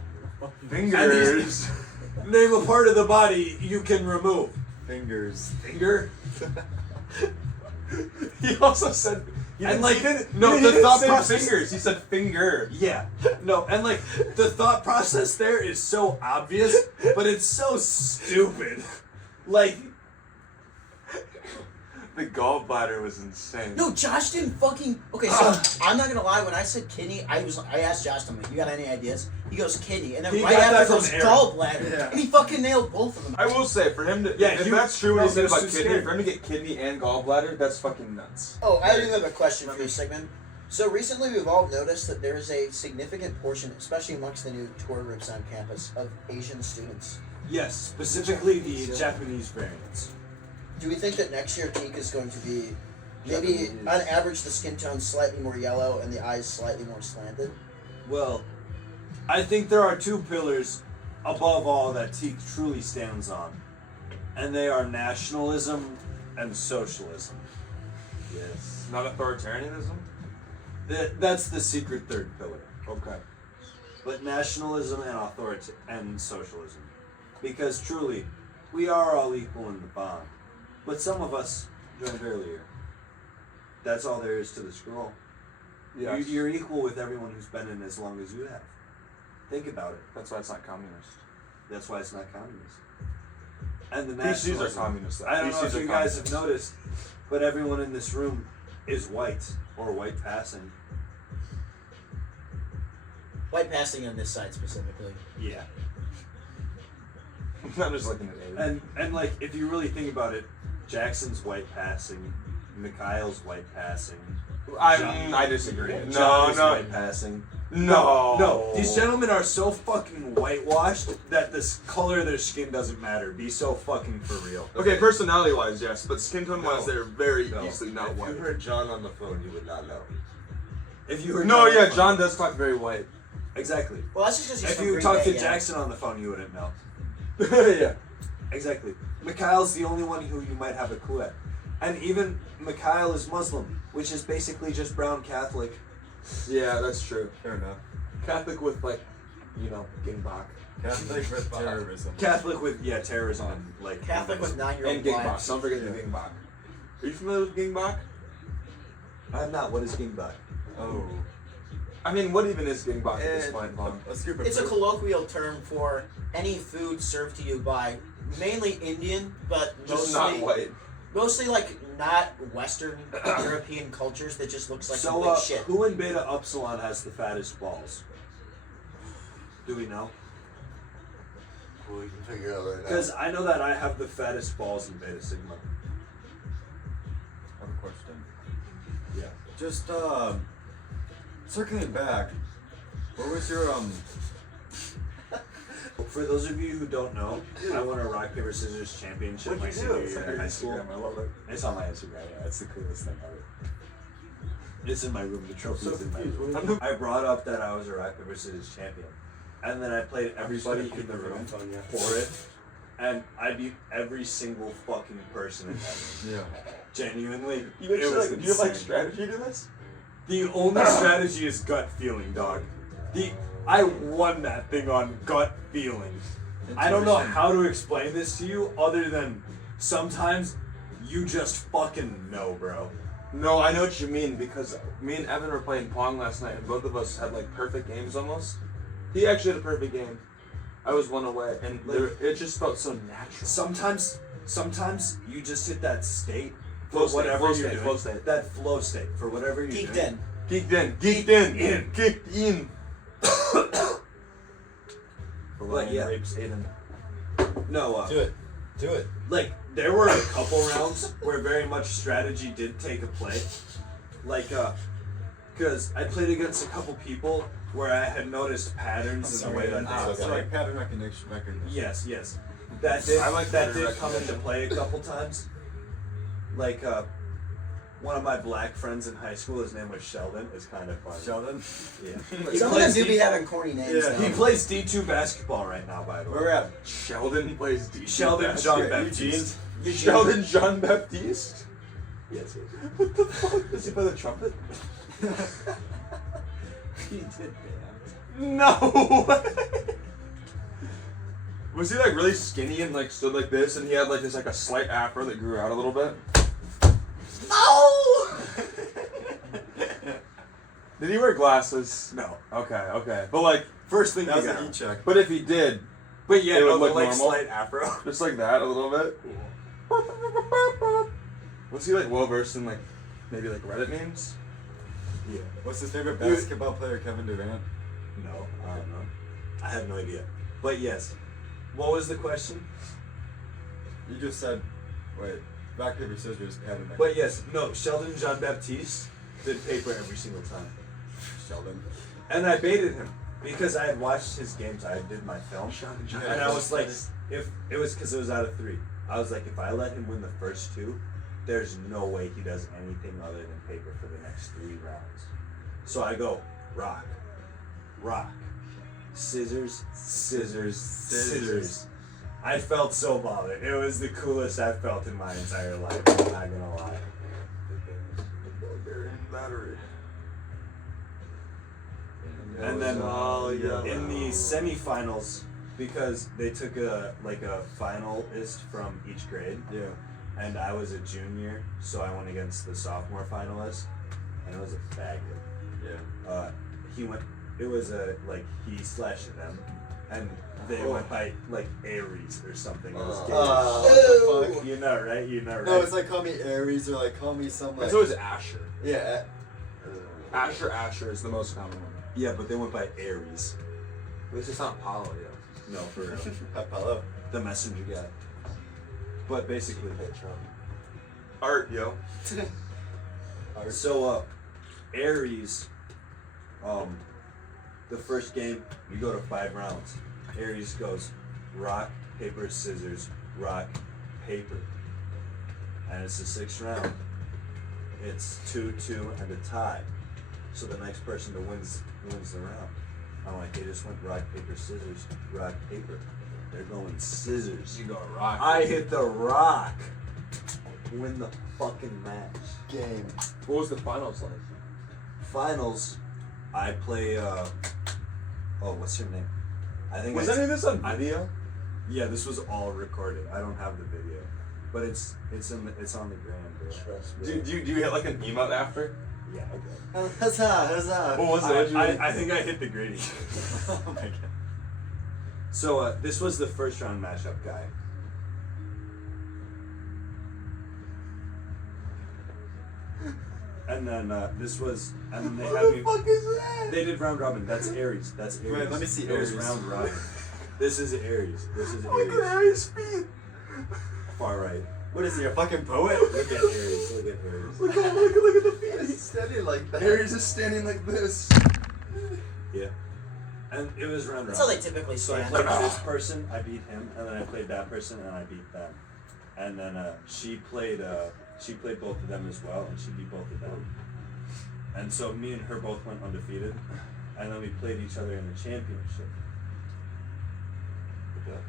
Fingers. Name a part of the body you can remove. fingers. Finger? He also said, And like, the thought process. Fingers. He said finger. Yeah. No, and like, the thought process there is so obvious, but it's so stupid. Like, The gallbladder was insane. No, Josh didn't fucking. Okay, so I'm not gonna lie. When I said kidney, I asked Josh, I'm like, "You got any ideas?" He goes kidney, and then He right got that after from goes Aaron. gallbladder, Yeah. and he fucking nailed both of them. I will say, for him to, Yeah, if he- that's true what no, he said he was about too kidney, scared. for him to get kidney and gallbladder, that's fucking nuts. Oh, I do have a question for you, Sigmund. So recently, we've all noticed that there is a significant portion, especially amongst the new tour groups on campus, of Asian students. yes, specifically the Japanese variants. Do we think that next year peak is going to be maybe on average the skin tone slightly more yellow and the eyes slightly more slanted? Well, I think there are two pillars above all that Teak truly stands on, and they are nationalism and socialism. Yes. Not authoritarianism? That's the secret third pillar. Okay. But nationalism and authority and socialism. Because truly, we are all equal in the bond. But some of us joined earlier. That's all there is to the scroll. Yes. You're equal with everyone who's been in as long as you have. Think about it. That's why it's not communist. That's why it's not communist. And the PCs are nationalism. communist, though. I don't know PCs if are you guys have communist. noticed, but everyone in this room is white or white passing. White passing on this side specifically. Yeah. I'm just looking at it. And like, if you really think about it, Jackson's white passing, Mikhail's white passing. I disagree. John is No. white passing. No. These gentlemen are so fucking whitewashed that the color of their skin doesn't matter. Be so fucking for real. Okay, personality-wise, yes, but skin tone-wise, they're very No. easily not If white. you heard John on the phone, you would not know. If you were John does talk very white. Exactly. Well, that's just because he's If from you Green talked Bay, to yeah. Jackson on the phone, you wouldn't know. Yeah. Exactly. Mikhail's the only one who you might have a clue at. And even Mikhail is Muslim, which is basically just brown Catholic. Yeah, that's true. Fair enough. Catholic with, like, gingbach. Catholic with terrorism. Catholic with, terrorism and, like... Catholic with 9-year-old And gingbach. wives. Don't forget the gingbach. Are you familiar with gingbach? I'm not. What is gingbach? Oh. I mean, what even is gingbach at this point, Vaughn? A scoop of It's a fruit. colloquial term for any food served to you by mainly Indian, but Just not mostly white. mostly like not Western European cultures that just looks like So, complete shit. who in Beta Upsilon has the fattest balls? Do we know? Well, we can figure it out right now. Because I know that I have the fattest balls in Beta Sigma. I have a question. Yeah. Just circling back, what was your For those of you who don't know, I won a rock paper scissors championship my senior year in high school. Instagram, I love it. It's on my Instagram. Yeah, it's the coolest thing ever. It's in my room. The trophy's in my room. I brought up that I was a rock paper scissors champion, and then I played everybody in the room for it, and I beat every single fucking person in that room. Yeah. Genuinely, You actually, it was like, do you have like insane. strategy to this? The only strategy is gut feeling, dog. I won that thing on gut feeling. I don't know how to explain this to you other than sometimes you just fucking know, bro. No, I know what you mean because me and Evan were playing Pong last night and both of us had like perfect games almost. He actually had a perfect game. I was one away and it just felt so natural. Sometimes you just hit that state for Flow state, whatever flow you're state, doing. flow state. That flow state for whatever you're Geeked doing. in. Geeked in. Geeked in. But yeah. Rapes Aiden. No, Do it. like there were a couple rounds where very much strategy did take a play, like because I played against a couple people where I had noticed patterns in the way that they So like pattern recognition. yes that did I like that pattern did come into recognition. play a couple times, like one of my black friends in high school, his name was Sheldon. It's kind of funny. Sheldon. Yeah. Some of them do be having corny names. Yeah. though. He plays D2 basketball right now, by the way. Where we're at? Sheldon plays D. Sheldon Jean Baptiste. Sheldon Jean Baptiste? Yes. What the fuck? Does he play the trumpet? He did that. No way! Was he like really skinny and like stood like this and he had like this like a slight afro that grew out a little bit? Oh! Did he wear glasses? No. Okay. But like, First thing That you was got. an E-check. but if he did, But yeah, It would no, look the like normal. slight afro. just like that a little bit. Was he like well versed in like maybe like Reddit memes? Yeah. What's his favorite basketball player? Kevin Durant. No, I don't know. I have no idea. But yes. What was the question? You just said, wait, rock paper scissors pattern recognition. But yes, no, Sheldon Jean Baptiste did paper every single time. Sheldon. And I baited him because I had watched his games. I did my film. And I was like, if it was because it was out of 3. I was like, if I let him win the first 2, there's no way he does anything other than paper for the next 3 rounds. So I go, rock, scissors. I felt so bothered. It was the coolest I felt in my entire life. I'm not gonna lie. Battery. And then yeah. in the semifinals, because they took a finalist from each grade, Yeah. and I was a junior, so I went against the sophomore finalist, and it was a faggot. Yeah. It was a he/them, and they went by like Aries or something. It was gay. What the fuck? You know, right? No, it's like call me Aries or like call me some like. It's always Asher. Yeah. Asher is the most common one. Yeah, but they went by Aries. At least it's not Apollo, yeah. No, for real. Apollo. The messenger guy. But basically, Art, yo. so Aries, the first game we go to 5 rounds. Aries goes rock, paper, scissors, rock, paper, and it's the 6th round. It's 2-2 and a tie. So the next person to wins the round. I'm like, they just went rock, paper, scissors, rock, paper. They're going scissors. You go rock. I hit the rock. Win the fucking match. Game. What was the finals like? Finals, I play. What's her name? I think. Was any of this on video? Yeah, this was all recorded. I don't have the video, but it's on the gram, bro. Trust Do me. you hit like an emote after? Yeah. Huzzah. What was it? What'd you hit? I think I hit the gritty. Oh my god. So this was the first round matchup, guy. And then this was, and then they had me. What the fuck is that? They did round robin. That's Aries. That's Aries. Wait, let me see It was Aries. round robin. This is Aries. This is Look at Aries. Aries' feet. Far right. What is he, a fucking poet? Look at Aries. Look at Aries. Look at the feet. He's standing like that. Aries is standing like this. Yeah. And it was round That's how robin. they typically So I stand. played this person, I beat him, and then I played that person, and I beat them. And then she played both of them as well, and she beat both of them. And so me and her both went undefeated, and then we played each other in the championship.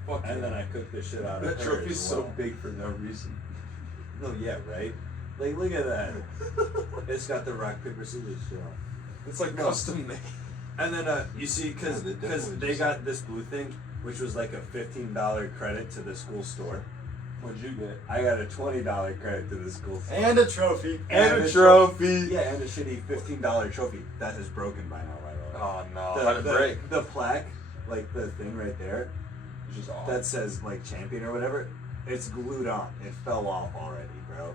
Fuck And yeah. then I cooked the shit out of That her trophy's as so well. big for no reason. No, yeah, right? Like, look at that. It's got the rock, paper, scissors shit on. It's like custom made. And then you see, because Yeah, they definitely they just- got this blue thing, which was like a $15 credit to the school store. What'd you get? I got a $20 credit to the school store. And a trophy. And a trophy. Yeah, and a shitty $15 trophy that is broken by now, by the way. Oh no, how'd it break? The plaque, like the thing right there, It's just off. that says like champion or whatever, it's glued on. It fell off already, bro.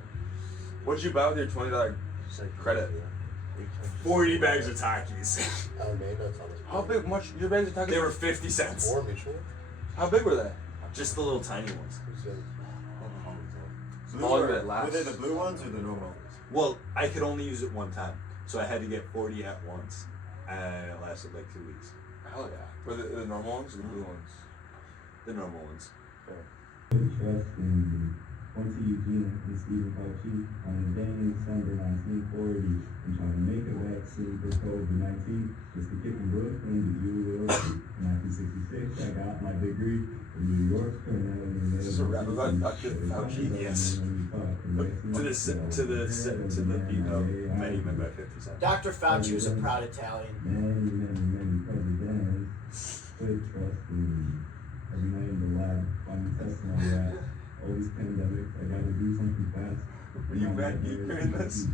What'd you buy with your $20 credit? 40 bags of Takis. How big? Much? Your bags of tacos? They were 50 cents. Or mutual? How big were they? Just the little tiny ones. Blue Long or- bit last. Were they the blue ones or the normal? Well, I could only use it one time, so I had to get 40 at once, and it lasted like 2 weeks. Hell yeah. Were the normal ones or the blue ones? The normal ones. Trust in went to Eugene and Stephen Fauci on the day in December 1940 and trying to make a vaccine for COVID-19. Just to kick in Brooklyn, the Jew Will. In 1966, I got my degree from New York. Is this a rap about Dr. Fauci? Yes. To the beat of Many Men by 50 Cent. Dr. Fauci was a proud Italian. Many presidents put trust in me. Every night in the lab, I'm testing my lab. All these pandemics, I gotta do something fast. Were you mad hearing this?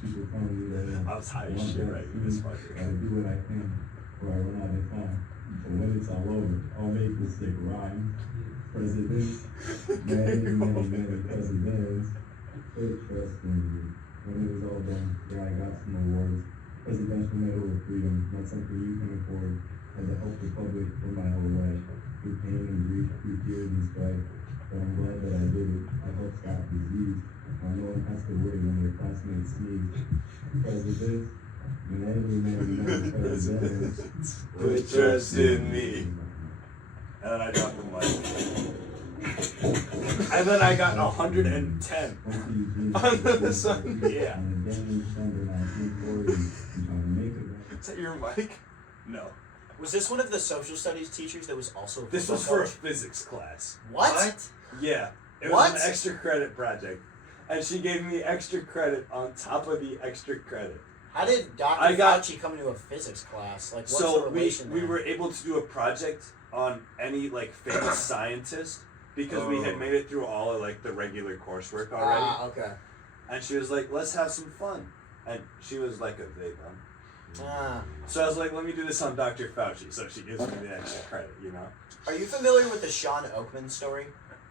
People telling me that I was high as shit right in this fucker. Gotta do what I can before I run out of time. But when it's all over, I'll make this sick rhyme. Presidents, many presidents, put trust in me. When it was all done, yeah, I got some awards. Presidential Medal of Freedom, not something you can afford. Had to help the public for my whole life. Through pain and grief, through tears and strife. But I'm glad that I did it. I helped stop disease. Now no one has to worry when their classmates sneeze. Presidents, many presidents. Put trust in me. And then I dropped the mic. And then I got 110. Under the sun. Yeah. Is Is that your mic? No. Was this one of the social studies teachers that was also a This football was for a coach? physics class. What? Yeah. It What? was an extra credit project. And she gave me extra credit on top of the extra credit. How did Dr. I got- Fauci come into a physics class? Like, what's the So relation we there? were able to do a project on any like famous scientist because we had made it through all of like the regular coursework already. Ah, okay. And she was like, let's have some fun. And she was like a big one. Ah. So I was like, let me do this on Dr. Fauci. So she gives me the extra credit, you know? Are you familiar with the Sean Oakman story?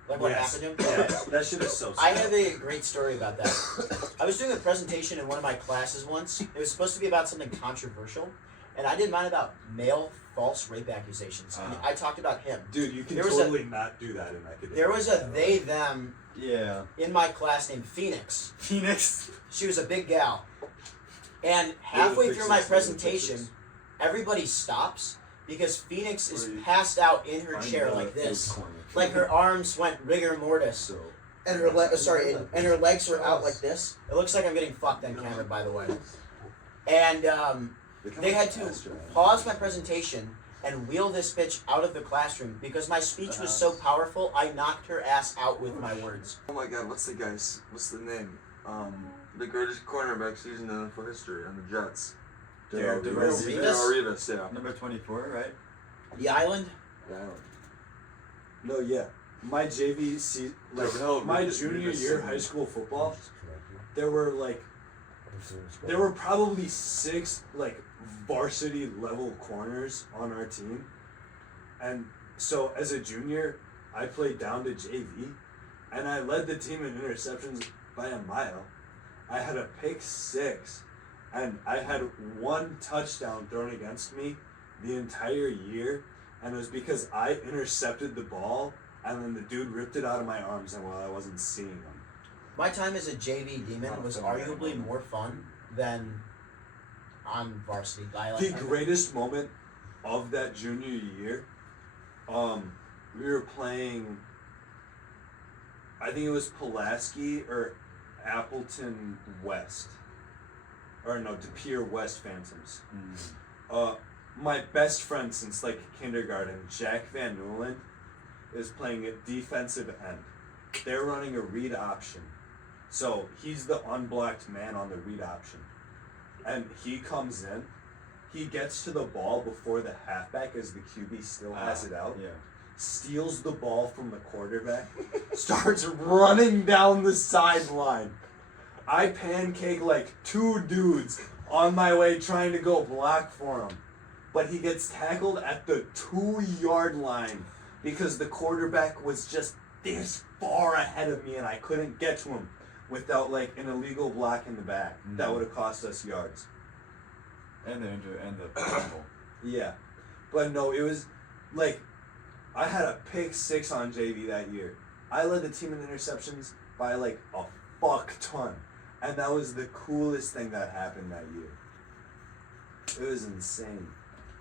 Like what Yes. happened to him? Yeah, that shit is so I sad. have a great story about that. I was doing a presentation in one of my classes once. It was supposed to be about something controversial, and I did mine about male false rape accusations. And I talked about him. Dude, you can There was a- totally not do that in academia. There was a they them Yeah. in my class named Phoenix. Phoenix. She was a big gal. And halfway through my pictures, presentation, everybody stops because Phoenix is passed out in her chair like this. Like her arms went rigor mortis. And her and her legs were out like this. It looks like I'm getting fucked on camera, by the way. And they had to pause my presentation and wheel this bitch out of the classroom because my speech was so powerful. I knocked her ass out with my words. Oh my god, what's the name? The greatest cornerback season in NFL history on the Jets. Darrell Rivas? Darrell Rivas, yeah. Number 24, right? The Island. Yeah, I don't No, yeah. My JV, Darrell my Rivas- junior Rivas. year high school football, there were probably 6 like varsity level corners on our team. And so as a junior, I played down to JV and I led the team in interceptions by a mile. I had a pick 6 and I had 1 touchdown thrown against me the entire year, and it was because I intercepted the ball and then the dude ripped it out of my arms and while I wasn't seeing him. My time as a JV demon was arguably more fun than on varsity. The greatest moment of that junior year, we were playing, I think it was Pulaski or Appleton West. Or no, De Pere West Phantoms. My best friend since like kindergarten, Jack Van Newland, is playing a defensive end. They're running a read option. So he's the unblocked man on the read option. And he comes in, he gets to the ball before the halfback as the QB still has it out. Yeah. Steals the ball from the quarterback, starts running down the sideline. I pancake like 2 dudes on my way trying to go block for him. But he gets tackled at the 2-yard line because the quarterback was just this far ahead of me and I couldn't get to him without like an illegal block in the back. That would have cost us yards. And the injury and the fumble. Yeah. But no, it was like I had a pick 6 on JV that year. I led the team in interceptions by like a fuck ton. And that was the coolest thing that happened that year. It was insane.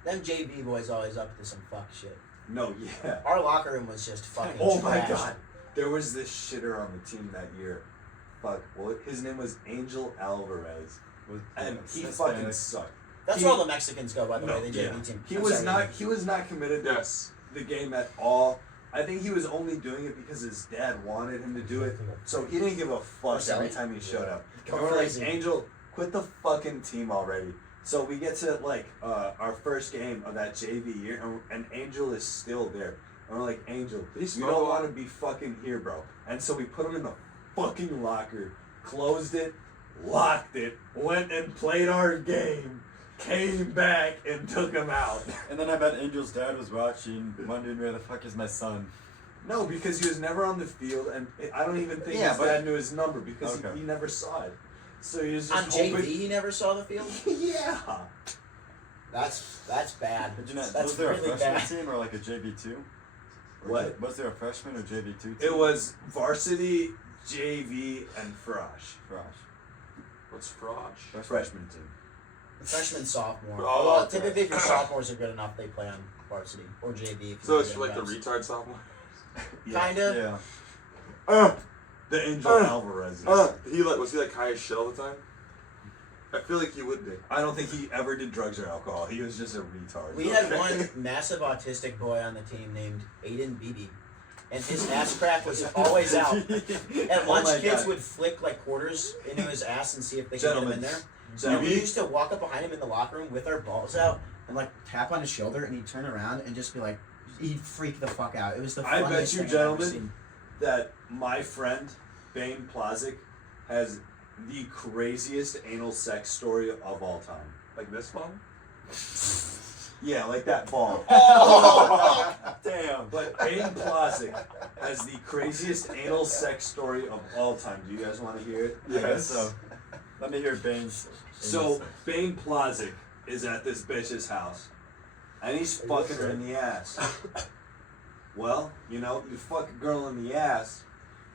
Them JV boys always up to some fuck shit. No, yeah. Our locker room was just fucking Oh my trash. god. There was this shitter on the team that year. Fuck. Well, his name was Angel Alvarez. And he fucking sucked. That's where all the Mexicans go, by the way, the JV Yeah. team. He I'm was sorry. not committed to the game at all. I think he was only doing it because his dad wanted him to do it. So he didn't give a fuck every time he showed up. Go And we're like, crazy. Angel, quit the fucking team already. So we get to like our first game of that JV year, and Angel is still there. And we're like, Angel, we don't want to be fucking here, bro. And so we put him in the fucking locker, closed it, locked it, went and played our game, came back and took him out. And then I bet Angel's dad was watching, wondering where the fuck is my son. No, because he was never on the field, and I don't even think Yeah, his but- dad knew his number because Okay. he never saw it. So he was just On hoping. JV, he never saw the field? Yeah. That's bad. Did you not, That's was there really a freshman bad. team or like a JV2? What? Was there a freshman or JV2 team? It was varsity, JV, and Frosh. What's Frosh? Freshman team. Freshman, sophomore. Oh, Well, okay. typically if your sophomores are good enough, they play on varsity or JV. If So you're it's good like the guys. retard sophomore? Kinda. Yeah. The Angel Alvarez. Was he like high as shit all the time? I feel like he would be. I don't think he ever did drugs or alcohol. He was just a retard. We had one massive autistic boy on the team named Aiden Beebe. And his ass crack was always out. At lunch, my kids God. would flick like quarters into his ass and see if they could get him in there. So Gentlemen. we used to walk up behind him in the locker room with our balls out and like tap on his shoulder, and he'd turn around and just be like, he'd freak the fuck out. It was the I funniest bet you, thing I've ever gentlemen, seen. that my friend Bane Plazik has the craziest anal sex story of all time. Like this one? Yeah, like that ball. Damn. But Bane Plazik has the craziest anal sex story of all time. Do you guys want to hear it? I guess so. Let me hear Bane's. So Bane Plazik is at this bitch's house, and he's fucking her in the ass. Well, you know, you fuck a girl in the ass,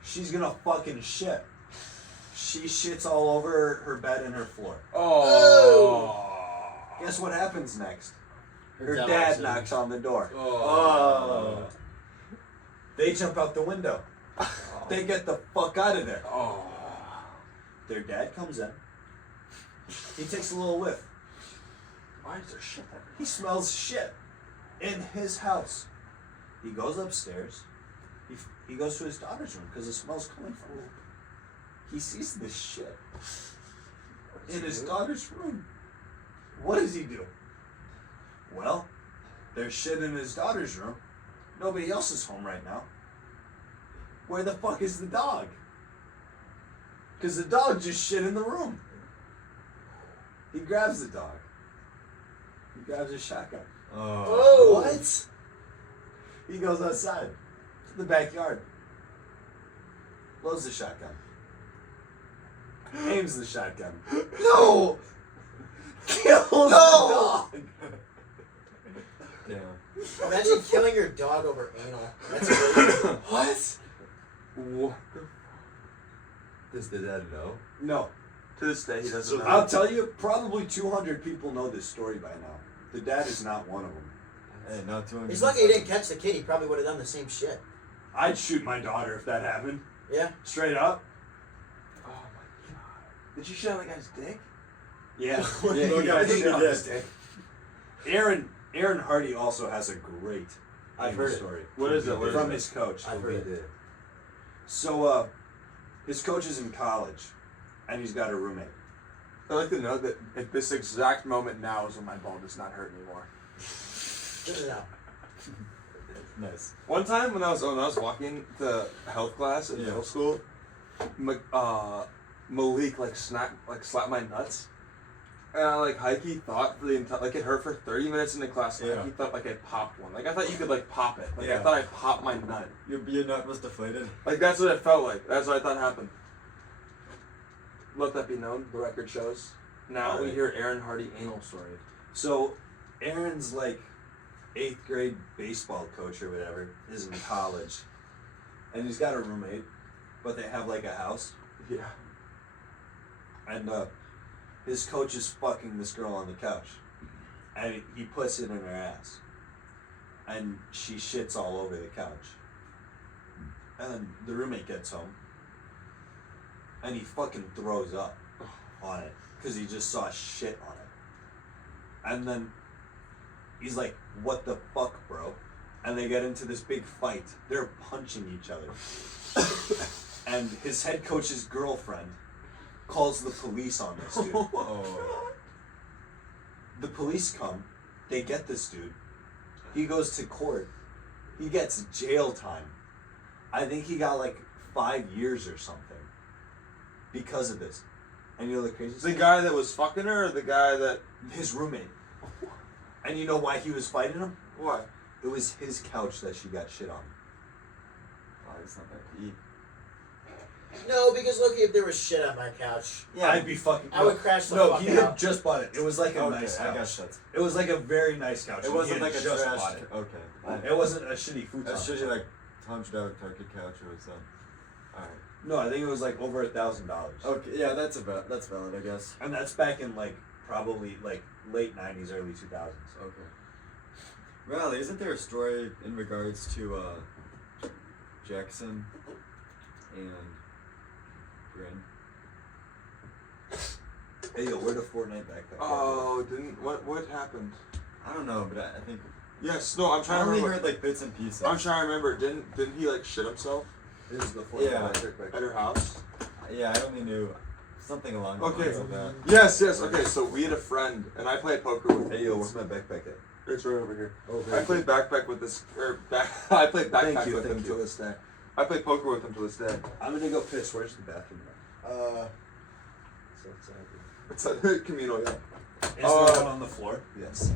she's gonna fucking shit. She shits all over her bed and her floor. Oh. Guess what happens next? Her dad dad walks in. knocks on the door. Oh. They jump out the window. They get the fuck out of there. Oh. Their dad comes in. He takes a little whiff. Why is there shit there? He smells shit in his house. He goes upstairs. He goes to his daughter's room because the smell's coming from him. He sees this shit in his daughter's room. What does he do? Well, there's shit in his daughter's room. Nobody else is home right now. Where the fuck is the dog? Because the dog just shit in the room. He grabs the dog. He grabs his shotgun. Oh. What? He goes outside to the backyard. Loads the shotgun. Aims the shotgun. No! Kills the dog! Damn. Imagine killing your dog over anal. That's crazy. What? What? Does the dad know? No. To this day, he doesn't know. I'll tell you, probably 200 people know this story by now. The dad is not one of them. Hey, not 200. He's lucky he didn't catch the kid. He probably would have done the same shit. I'd shoot my daughter if that happened. Yeah. Straight up. Oh my god. Did you shoot on that guy's dick? Yeah. No he guy did shit on on his dick. Aaron Hardy also has a great I've heard it. story. What is it? What is From it? his coach. I've heard it. So, his coach is in college, and he's got a roommate. I'd like to know that at this exact moment now is when my ball does not hurt anymore. Good to know. Nice. One time when I was walking to health class in middle school, Malik slapped my nuts, and I hikey thought for the entire it hurt for 30 minutes in the class. And Yeah. he thought I popped one. I thought you could pop it. I Yeah. thought I popped my nut. Your nut was deflated. That's what it felt like. That's what I thought happened. Let that be known. The record shows. Now we Alright. hear Aaron Hardy anal story. So, Aaron's 8th grade baseball coach or whatever is in college, and he's got a roommate, but they have a house, Yeah. and his coach is fucking this girl on the couch, and he puts it in her ass, and she shits all over the couch, and then the roommate gets home, and he fucking throws up on it because he just saw shit on it, and then he's like, "What the fuck, bro?" And they get into this big fight. They're punching each other. And his head coach's girlfriend calls the police on this dude. Oh. The police come. They get this dude. He goes to court. He gets jail time. I think he got 5 years or something because of this. And you know the craziest The thing? guy that was fucking her, or the guy that His roommate. And you know why he was fighting him? what? It was his couch that she got shit on. Oh, it's not that deep. No, because look, if there was shit on my couch, I'd be fucking. I would crash the No, fuck he had out. just bought it. It was like a Okay, nice I couch. guess that's. It was a very nice couch. It and wasn't he had a just trash. bought it. Okay. It wasn't a shitty food. That's usually hunched out turkey couch or something. Alright. No, I think it was over $1,000. Okay, yeah, that's valid, I guess. And that's back in probably late '90s, early 2000s. Okay. Riley, isn't there a story in regards to Jackson and Grin? Hey yo, where the Fortnite backpack? Oh, what happened? I don't know, but I think Yes, no, I'm I trying to only remember. heard bits and pieces. I'm trying to remember. Didn't he shit himself This is the Fortnite Yeah. backpack. at her house? Yeah, I only knew something along the Okay. lines of that. Yes. Okay, so we had a friend, and I played poker with. Hey yo, where's my backpack at? It's right over here. Oh, I played backpack with this, I played backpack Thank you, with him thank to you. this day. I played poker with him to this day. I'm gonna go piss. Where's the bathroom? It's a communal, yeah. Is there one on the floor? Yes.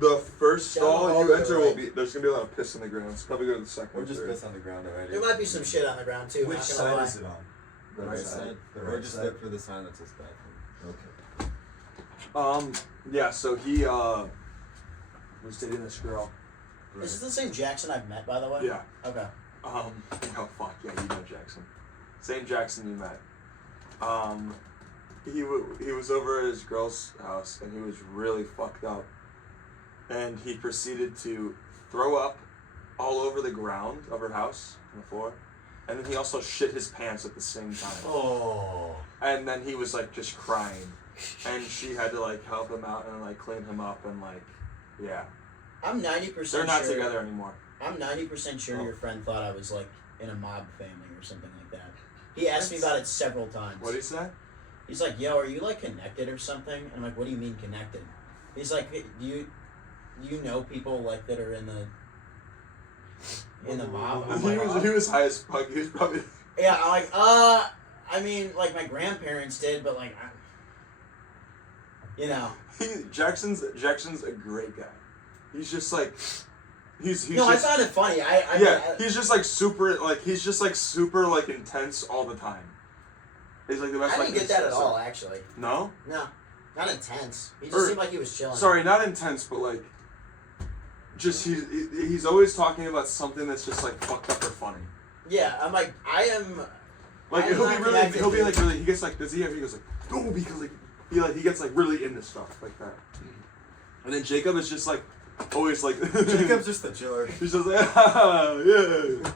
The first Down the stall you hallway, enter right? will be, there's gonna be a lot of piss on the ground. It's probably go to the second Or just third. piss on the ground already. there might be some shit on the ground too. Which not gonna side lie. is it on? The right side. The Or right just side. look for the sign that says bathroom. Okay. Yeah, so he, was dating this girl. Is this the same Jackson I've met, by the way? Yeah. Okay. Oh fuck, yeah, you know Jackson. Same Jackson you met. He was over at his girl's house, and he was really fucked up. And he proceeded to throw up all over the ground of her house, on the floor. And then he also shit his pants at the same time. Oh. And then he was just crying. And she had to help him out and clean him up and yeah. I'm 90% They're not sure. together anymore. I'm 90% sure your friend thought I was in a mob family or something like that. He asked me about it several times. What did he say? He's like, "Yo, are you connected or something?" And I'm like, "What do you mean connected?" He's like, "Hey, do you know people that are in the mob?" I'm like, He was high as fuck. He was probably. yeah, I'm like, I mean, my grandparents did, but Jackson's a great guy. He's just he's no, just, I found it funny. he's just super intense all the time. He's the best. I didn't get that at all, actually. No. No, not intense. He just Or- seemed like he was chilling. Sorry, not intense, but just he's always talking about something that's just fucked up or funny. Yeah, I'm like, I am. I'm He'll not be really, connected, he'll be dude. really. He gets does he ever? He goes no, because he gets really into stuff like that. And then Jacob is just always like. Jacob's just the chiller. He's just like, yeah.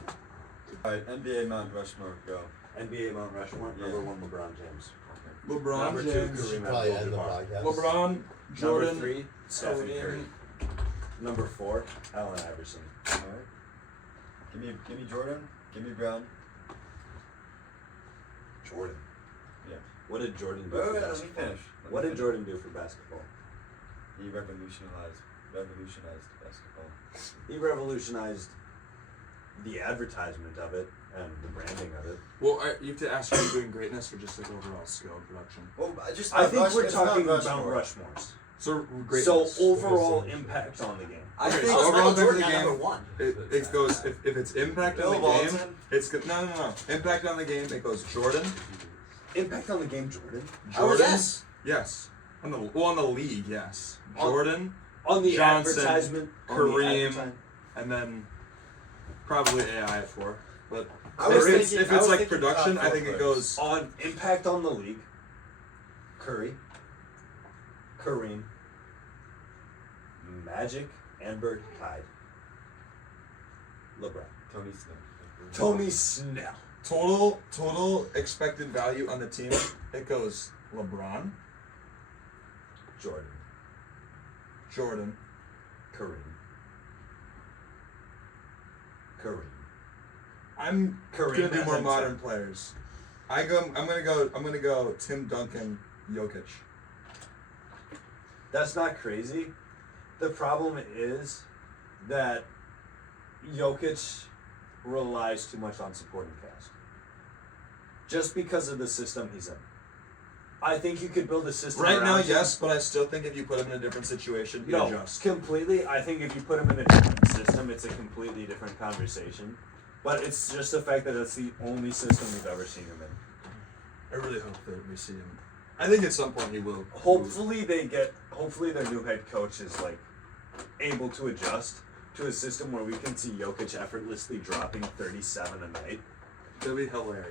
Alright, NBA Mount Rushmore, go. NBA Mount Rushmore, Yeah. number 1, LeBron James. LeBron Number 2, James. Kareem Probably end the Abdul-Jabbar. podcast. LeBron, Jordan, Number 3, Stephen Kareem. Curry. Number 4, Allen Iverson. Alright. Give me Jordan. Give me Brown. Jordan. Yeah. What did Jordan do Wait, for let me basketball? finish. What did Jordan do for basketball? He revolutionized basketball. He revolutionized the advertisement of it and the branding of it. Well, you have to ask, are you doing greatness or just like overall skill and production? Well, I think we're it's not talking about Rushmore. Rushmores. So greatness. So overall impact on the game. I Okay, think so overall Michael impact of Jordan the at game. number 1. It goes if it's impact on Bill the game, Walton. it's good. No. Impact on the game. It goes Jordan. Impact on the game, Jordan. Jordan. yes. Yes. On the league, yes. Jordan, On the Johnson, advertisement, Kareem, and then probably AI at 4. But I was if it's thinking- I like was thinking production, top I think four it goes. on impact on the league, Curry, Kareem, Magic, and Bird tied. LeBron. Tony Snell. Tony Snell. Total expected value on the team. It goes LeBron, Jordan, Kareem. I'm Kareem gonna do and more then modern players. I'm gonna go Tim Duncan, Jokic. That's not crazy. The problem is that Jokic relies too much on supporting cast. Just because of the system he's in. I think you could build a system Right around now, him. yes, but I still think if you put him in a different situation, he'd No, adjust. completely. I think if you put him in a different system, it's a completely different conversation. But it's just the fact that it's the only system we've ever seen him in. I really hope that we see him. I think at some point he will. Hopefully their new head coach is like able to adjust to a system where we can see Jokic effortlessly dropping 37 a night. That'd be hilarious.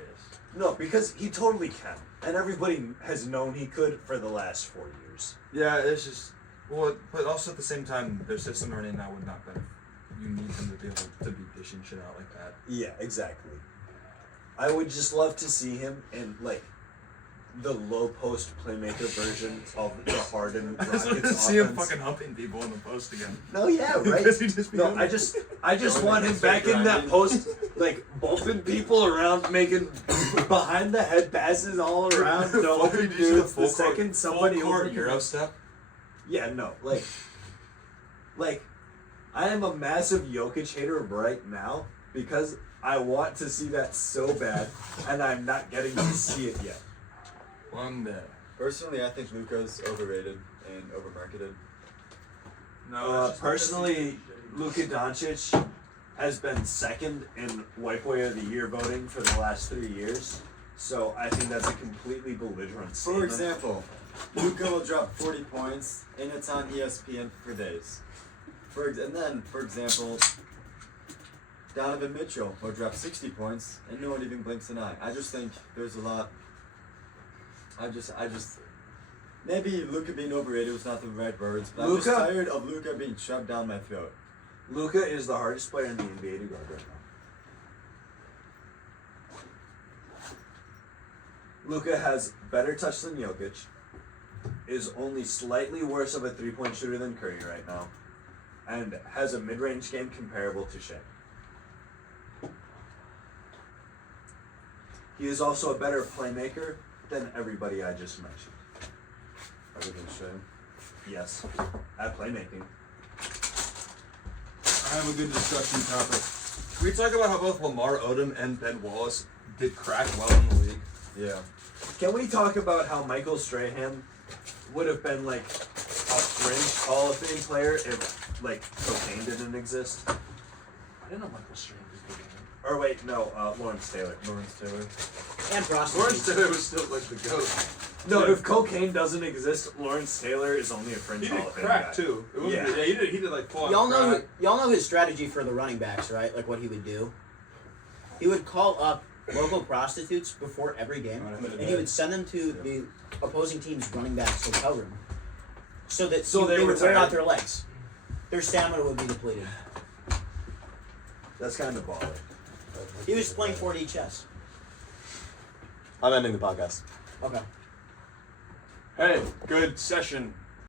No, because he totally can. And everybody has known he could for the last 4 years. Yeah, it's just well, but also at the same time, their system running now would not benefit. You need them to be able to be dishing shit out like that. Yeah, exactly. I would just love to see him in like the low post playmaker version of the Harden I just want to Rockets see him offense. fucking humping people in the post again. No, yeah, right. Because he just be No, doing I it. just Going want in him and back in that grinding. post, like bumping people around, making behind the head passes all around. No, Fuck, did you see dudes, the second somebody full court opened- Euro step. Yeah, no, like, I am a massive Jokic hater right now because I want to see that so bad, and I'm not getting to see it yet. One day. Personally, I think Luka's overrated and overmarketed. Personally, Luka Doncic has been second in White Boy of the Year voting for the last 3 years, so I think that's a completely belligerent For statement. example, Luka will drop 40 points and it's on ESPN for days. For example, Donovan Mitchell will drop 60 points and no one even blinks an eye. I just think there's a lot. I just maybe Luka being overrated was not the right words, but I'm just Luka- tired of Luka being shoved down my throat. Luka is the hardest player in the NBA to guard right now. Luka has better touch than Jokic, is only slightly worse of a three-point shooter than Curry right now, and has a mid-range game comparable to Shea. He is also a better playmaker than everybody I just mentioned. Other than Shea. Yes, at playmaking. I have a good discussion topic. Can we talk about how both Lamar Odom and Ben Wallace did crack well in the league? Yeah. Can we talk about how Michael Strahan would have been like a fringe Hall of Fame player if like cocaine didn't exist? I didn't know Michael Strahan was good. Or wait, no, Lawrence Taylor. Lawrence Taylor. And Lawrence prostitutes. Taylor was still like the GOAT. No, if cocaine doesn't exist, Lawrence Taylor is only a fringe He Hall did of Fame crack guy. too. It wasn't- Yeah. he did like full on Y'all know crack. y'all know his strategy for the running backs, right? Like what he would do. He would call up local prostitutes before every game, and he would send them to the opposing team's running back's hotel room, so that So they they would wear retired. out their legs. their stamina would be depleted. That's kind of baller. He was playing 4D chess. I'm ending the podcast. Okay. Hey, good session.